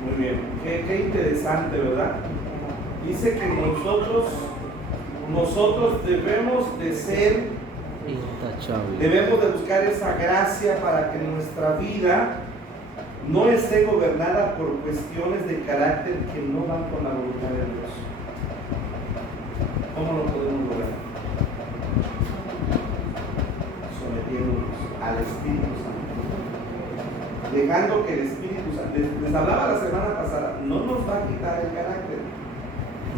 Muy bien, qué interesante, ¿verdad? Dice que nosotros debemos de ser intachable. Debemos de buscar esa gracia para que nuestra vida no esté gobernada por cuestiones de carácter que no van con la voluntad de Dios. dejando que el Espíritu Santo, les hablaba la semana pasada, no nos va a quitar el carácter.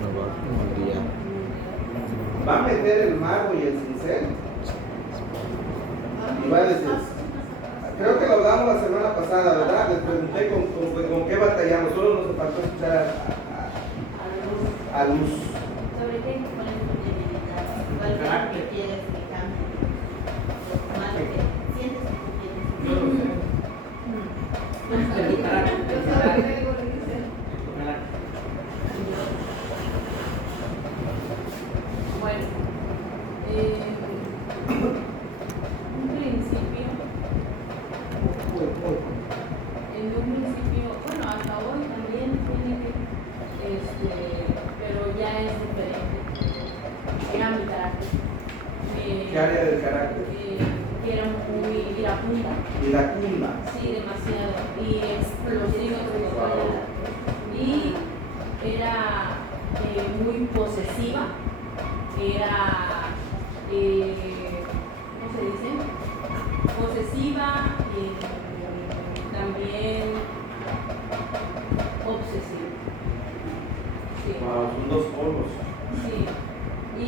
No va a moldear. Va a meter el mago y el cincel y va a decir, creo que lo hablamos la semana pasada, ¿verdad? Les pregunté con qué batallamos, solo nos faltó escuchar a Luz. ¿Sobre qué pones tu debilidad? ¿Cuál es lo que quieres que cambie? Lo malo que sientes que tú quieres. Yo lo sé. Tu carácter. Yo sabía que algo le dice. Tu carácter. Bueno, un principio, bueno, hasta hoy también tiene que, pero ya es diferente. Era mi carácter. ¿Qué área del carácter? Que era muy iracunda. Iracunda. Sí, demasiado. Y explosiva sobre todo. Y era muy posesiva. Era, ¿cómo se dice? Posesiva y también obsesiva. Sí. Wow, son dos polos. Sí. Y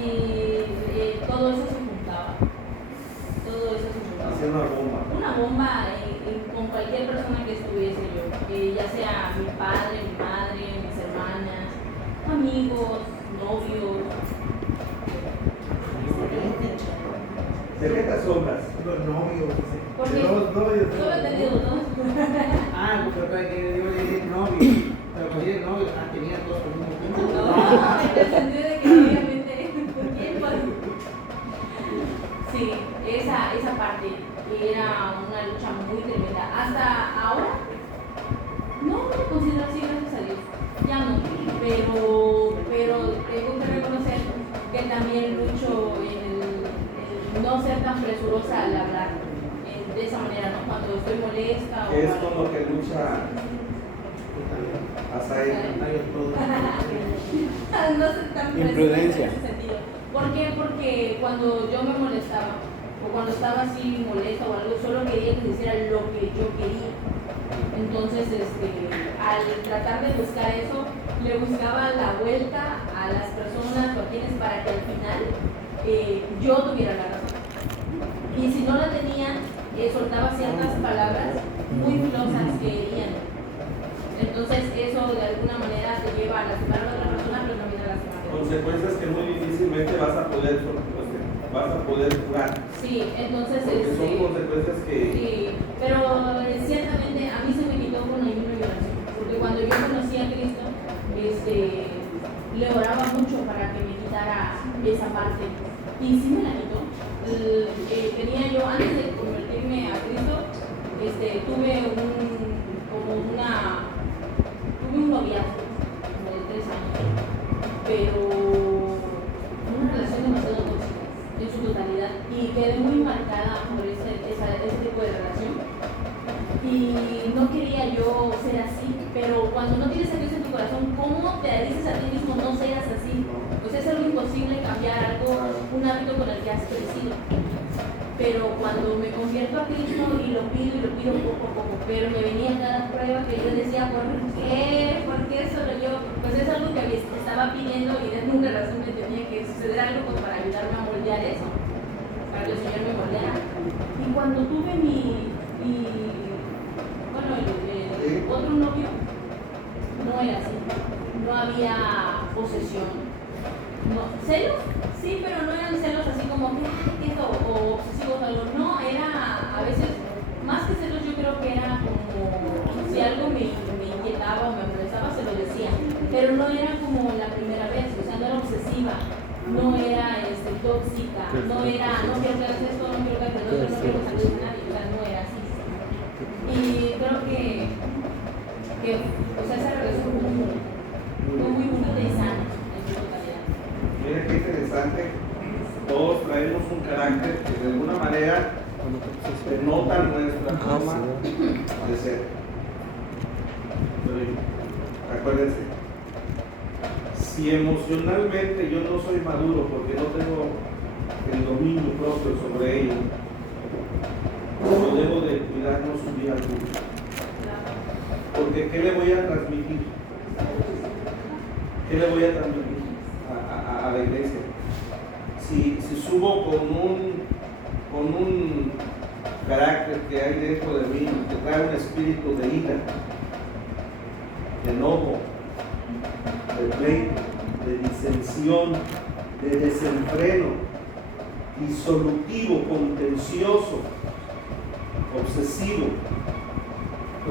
todo eso se juntaba. Todo eso se juntaba. Hacía una bomba. Una bomba con cualquier persona que estuviese yo, ya sea mi padre, mi madre, mis hermanas, amigos, novios. ¿De qué te asombras? Los novios, dice. Porque Los novios. solo he tenido dos. Ah, porque yo le dije novio. Pero pues dije novio, tenía dos al mismo tiempo. No, en el sentido de que obviamente sí, esa parte era una lucha muy tremenda. Hasta ahora no me considero así, gracias a Dios. Ya no, pero tengo que reconocer que también lucho en el no ser tan presurosa al hablar de esa manera, ¿no? Cuando estoy molesta o Es algo. con lo que lucha Azael. No ser tan Imprudencia. en ese sentido. ¿Por qué? Porque cuando yo me molestaba o cuando estaba así molesta o algo, solo quería que se hiciera lo que yo quería. Entonces, al tratar de buscar eso, le buscaba la vuelta a las personas o a quienes para que al final yo tuviera la razón. Y si no la tenía, soltaba ciertas palabras muy filosas que herían. Entonces eso de alguna manera te lleva a lastimar a la otra persona, pero también a lastimar a la otra. Consecuencias que muy difícilmente vas a poder jugar. Sí, entonces Porque son consecuencias que... sí, pero ciertamente a mí se me quitó con ayuno y oración, porque cuando yo conocí a Cristo, le oraba mucho para que me quitara esa parte, y sí me la quitó. Tenía yo, antes de convertirme a Cristo, tuve un noviazgo como de 3 años, pero una relación demasiado tóxica en su totalidad, y quedé muy marcada por ese tipo de relación, y no quería yo ser así, pero cuando no tienes a Dios en tu corazón, ¿cómo te dices a ti mismo no seas así? Pues es algo imposible cambiar un hábito con el que has crecido. Pero cuando me convierto a Cristo y lo pido poco a poco, pero me venía cada prueba que yo decía, ¿por qué? ¿Por qué solo yo? Pues es algo que me estaba pidiendo y de alguna razón me tenía que suceder algo como para ayudarme a moldear eso, para que el Señor me moldeara. Y cuando tuve el otro novio, no era así, no había posesión. No, ¿celos? Sí, pero no eran celos así como que, ay, esto, o obsesivos o algo. No, era a veces, más que celos, yo creo que era como si algo me inquietaba o me molestaba, se lo decía. Pero no era como la primera vez, o sea, no era obsesiva, no era tóxica, no era, no quiero que hagas esto, no quiero que hagas lo otro, no quiero que saludes a nadie, o sea, no era así. Y creo que o sea, esa relación fue muy bonita y sana en su totalidad. Mira qué interesante. Todos traemos un carácter que de alguna manera denota nuestra forma de ser. Pero acuérdense, si emocionalmente yo no soy maduro porque no tengo el dominio propio sobre ello, no debo de cuidar no subir al mundo. Porque ¿qué le voy a transmitir? ¿Qué le voy a transmitir a la iglesia? Si subo con un carácter que hay dentro de mí, que trae un espíritu de ira, de enojo, de pleito, de disensión, de desenfreno, disolutivo, contencioso, obsesivo,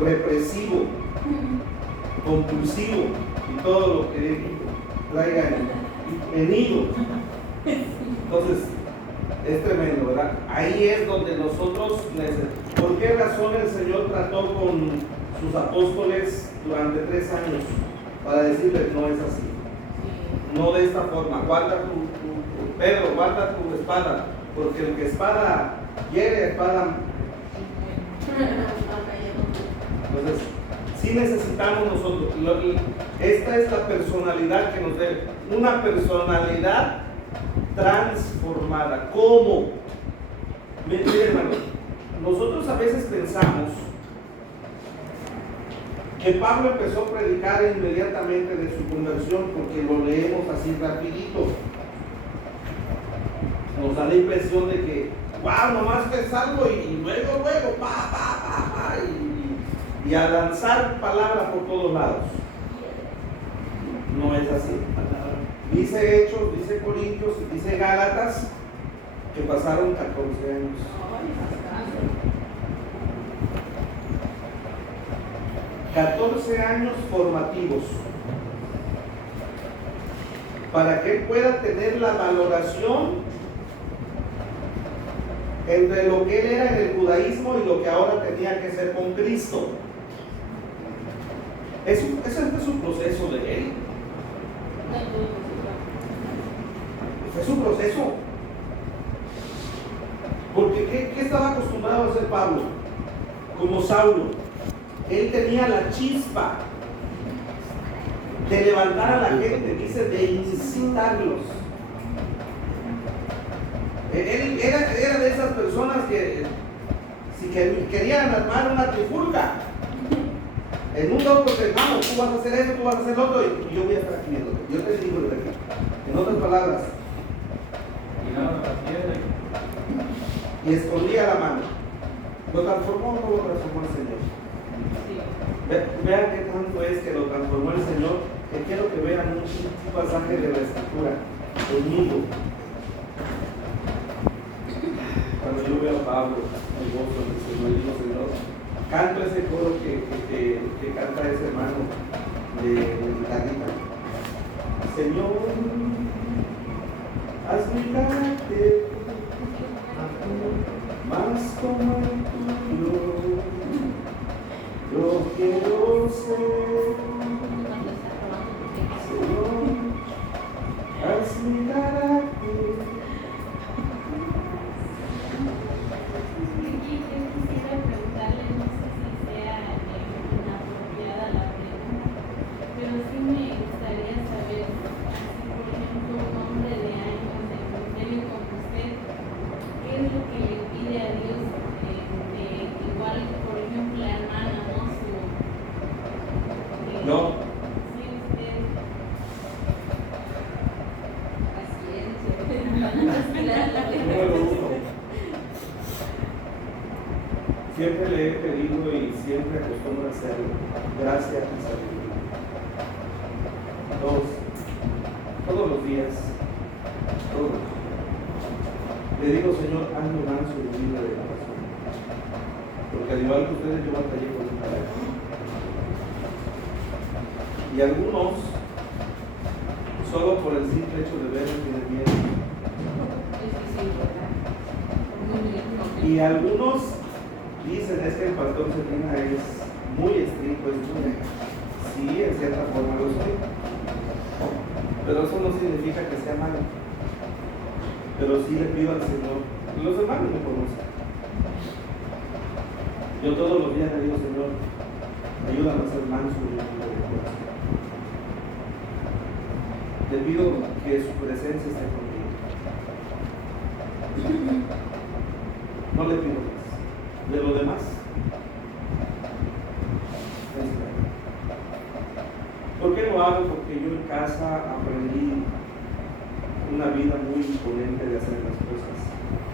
represivo, compulsivo y todo lo que traiga en hilo. Entonces, es tremendo, ¿verdad? Ahí es donde nosotros, ¿por qué razón el Señor trató con sus apóstoles durante 3 años? Para decirles, no es así, no de esta forma, guarda Pedro, guarda tu espada, porque el que espada hiere, espada. Entonces, sí necesitamos nosotros, esta es la personalidad que nos debe, una personalidad transformada. ¿Cómo? Miren, hermanos, nosotros a veces pensamos que Pablo empezó a predicar inmediatamente de su conversión porque lo leemos así rapidito. Nos da la impresión de que, wow, nomás que salgo y luego, y a lanzar palabras por todos lados. No es así. Dice Hechos, dice Corintios, dice Gálatas, que pasaron 14 años. 14 años formativos para que él pueda tener la valoración entre lo que él era en el judaísmo y lo que ahora tenía que ser con Cristo. Ese es un proceso de él. Es un proceso. Porque ¿qué estaba acostumbrado a hacer Pablo? Como Saulo. Él tenía la chispa de levantar a la gente, dice, de incitarlos. Él era de esas personas que si querían armar una trifulca, en un doctor te vamos, tú vas a hacer eso, tú vas a hacer lo otro, y yo voy a estar aquí viéndote. Yo te digo desde aquí. En otras palabras, y escondía la mano. ¿Lo transformó o no lo transformó el Señor? Vean qué tanto es que lo transformó el Señor, que quiero que vean un pasaje de la Escritura conmigo. Cuando yo veo a Pablo, el gozo del Señor, digo, Señor, canto ese coro que canta ese hermano de guitarrita. Señor, haz mi carácter más como el tuyo. Yo quiero ser, Señor, haz mi carácter. Quisiera preguntarle, no sé si sea inapropiada la pregunta, pero sí me gustaría saber, así por ejemplo, un hombre de años de ministerio como usted, ¿qué es lo que le pide a Dios de igual, por ejemplo, la hermana, ¿no? No. Sí, usted. Número 1. Siempre le he pedido y siempre acostumbro a hacerlo. Gracias y sabiduría. 2. Todos los días. Todos. Le digo, Señor, hazme manso y humilde de corazón. Porque al igual que ustedes, yo batallé con el carácter. Y algunos, solo por el simple hecho de verme, tienen miedo. Y algunos dicen, es que el pastor Cetina es muy estricto, es muy... Sí, en cierta forma lo soy. Pero eso no significa que sea malo. Pero sí le pido al Señor, los hermanos me conocen. Yo todos los días le digo, Señor, ayúdame a ser manso y humilde de corazón. Le pido que su presencia esté conmigo. No le pido más. De lo demás, ¿Por qué lo hago? Porque yo en casa aprendí una vida muy imponente de hacer las cosas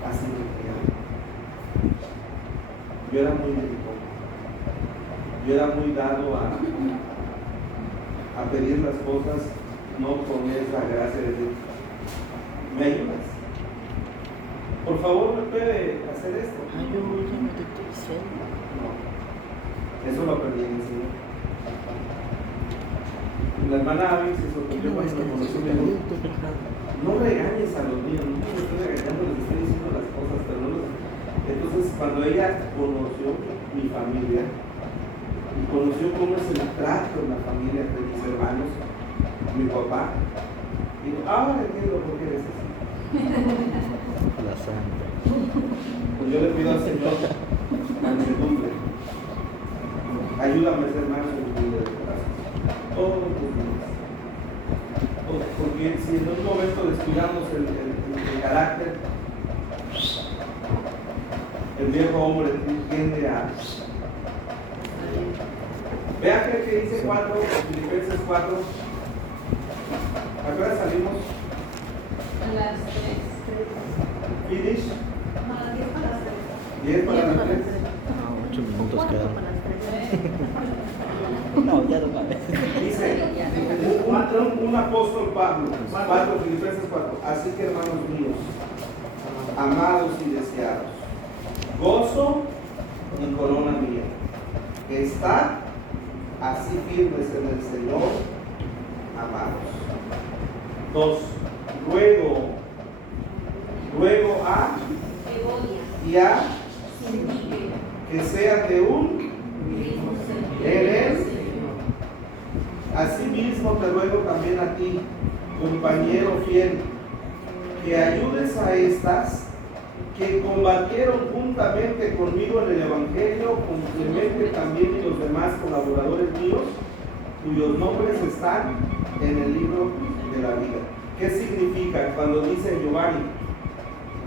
así de criado. Yo era muy delicado. Yo era muy dado a pedir las cosas no con esa gracia de Dios. ¿Me ayudas? Por favor, ¿me puede hacer esto? No. Eso lo aprendí en el Señor. La hermana Abby se sorprendió cuando me conoció y me dijo, no regañes a los niños, no les estoy regañando, les estoy diciendo las cosas, pero no los... Entonces, cuando ella conoció mi familia, y conoció cómo es el trato en la familia de mis hermanos, mi papá, dijo, ahora entiendo por qué eres así. La santa. Pues yo le pido al Señor mansedumbre. Ayúdame a ser más humilde de corazón. Todos los días. Porque si en un momento descuidamos el carácter, el viejo hombre tiende a... Vean que dice 4, Filipenses 4. ¿A qué hora salimos? A las 3. Finish. No, 10 para las 3. 10 para las 3. 8 minutos quedan. ¿3? No, ya no vale. Dice un apóstol Pablo, 4, Filipenses 4. Así que, hermanos míos, amados y deseados, gozo y corona mía, estad así firmes en el Señor, amados. 2. Ruego a Evodia, y a Sintique, que sean de un mismo sentir. Eres. Asimismo te ruego también a ti, compañero fiel, que ayudes a estas que combatieron juntamente conmigo en el Evangelio, con Clemente también y los demás colaboradores míos, cuyos nombres están en el libro de la vida. ¿Qué significa cuando dice Giovanni?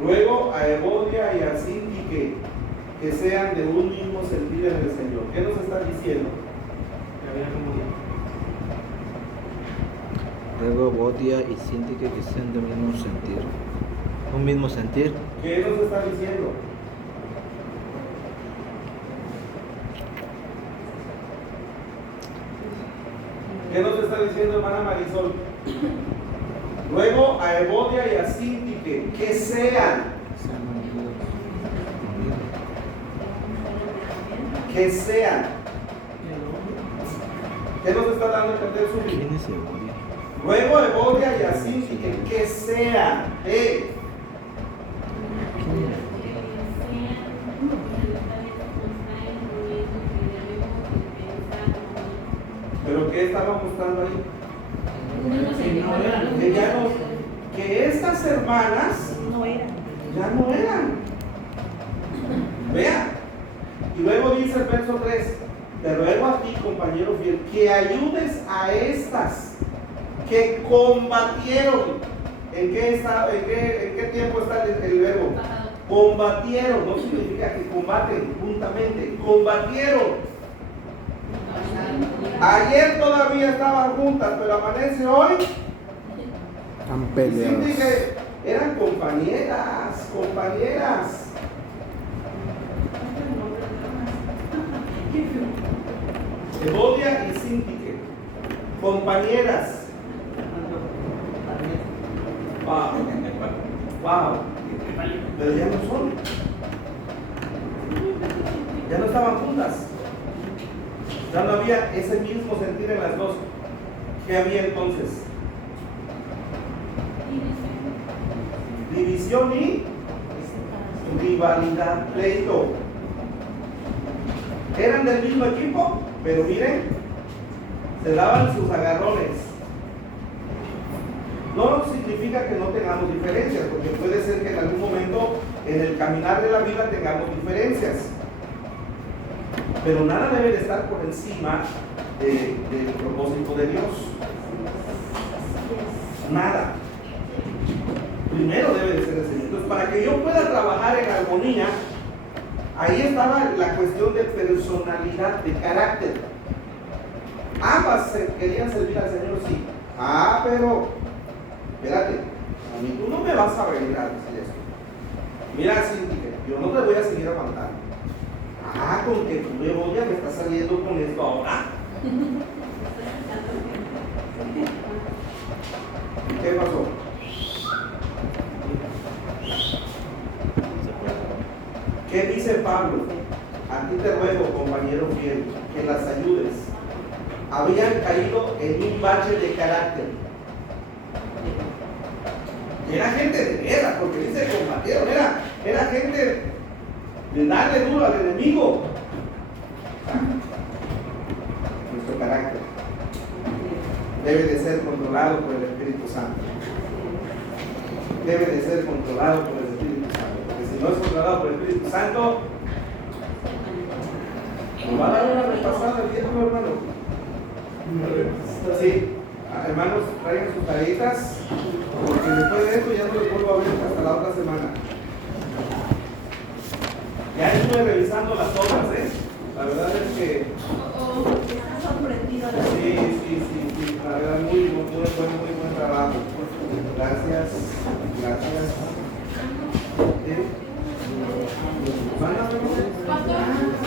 Ruego a Evodia y a Sintique que sean de un mismo sentir en el Señor. ¿Qué nos está diciendo? Ruego a Bodia y Sintique que sean del mismo sentir. Un mismo sentir. ¿Qué nos está diciendo? ¿Qué nos está diciendo, hermana Marisol? Luego a Evodia y a Sintique que sean. Que sean. ¿Qué nos está dando a entender su vida? ¿Quién es Bodia? Luego a Evodia y a Sintique que sean. ¿Pero qué estaba mostrando ahí? Que ya no, que estas hermanas ya no eran. Vean. Y luego dice el verso 3, te ruego a ti, compañero fiel, que ayudes a estas que combatieron. ¿En qué tiempo está el verbo? Combatieron, no significa que combaten juntamente, combatieron. Ayer todavía estaban juntas, pero amanece hoy. Están Sí, peleados. dije, eran compañeras. Evodia y Sintique, compañeras. Wow. Pero ya no son. Ya no estaban juntas. Ya no había ese mismo sentir en las dos. ¿Qué había entonces? División y rivalidad, pleito. Eran del mismo equipo, pero miren, se daban sus agarrones. No significa que no tengamos diferencias, porque puede ser que en algún momento en el caminar de la vida tengamos diferencias. Pero nada debe de estar por encima del propósito de Dios. Nada. Primero debe de ser el Señor. Entonces, para que yo pueda trabajar en armonía, ahí estaba la cuestión de personalidad, de carácter. Ambas querían servir al Señor, sí. Pero, espérate, a mí tú no me vas a venir a decir esto. Mira, Cindy, yo no te voy a seguir aguantando. Con que tú me odias, me estás saliendo con esto ahora. ¿Qué pasó? ¿Qué dice Pablo? A ti te ruego, compañero fiel, que las ayudes. Habían caído en un bache de carácter. Era gente de guerra, porque dice combatieron, era gente de darle duro al enemigo. Nuestro carácter debe de ser controlado por el Espíritu Santo. Debe de ser controlado por el Espíritu Santo. Porque si no es controlado por el Espíritu Santo, nos va a dar una repasada el tiempo, hermano. Sí, hermanos, traigan sus tareitas, porque después de esto ya no les vuelvo a ver hasta la otra semana. Ya estuve revisando las obras, La verdad es que... Está sorprendido. Sí, la verdad muy buen trabajo. Gracias. ¿Sí? ¿Van a ver?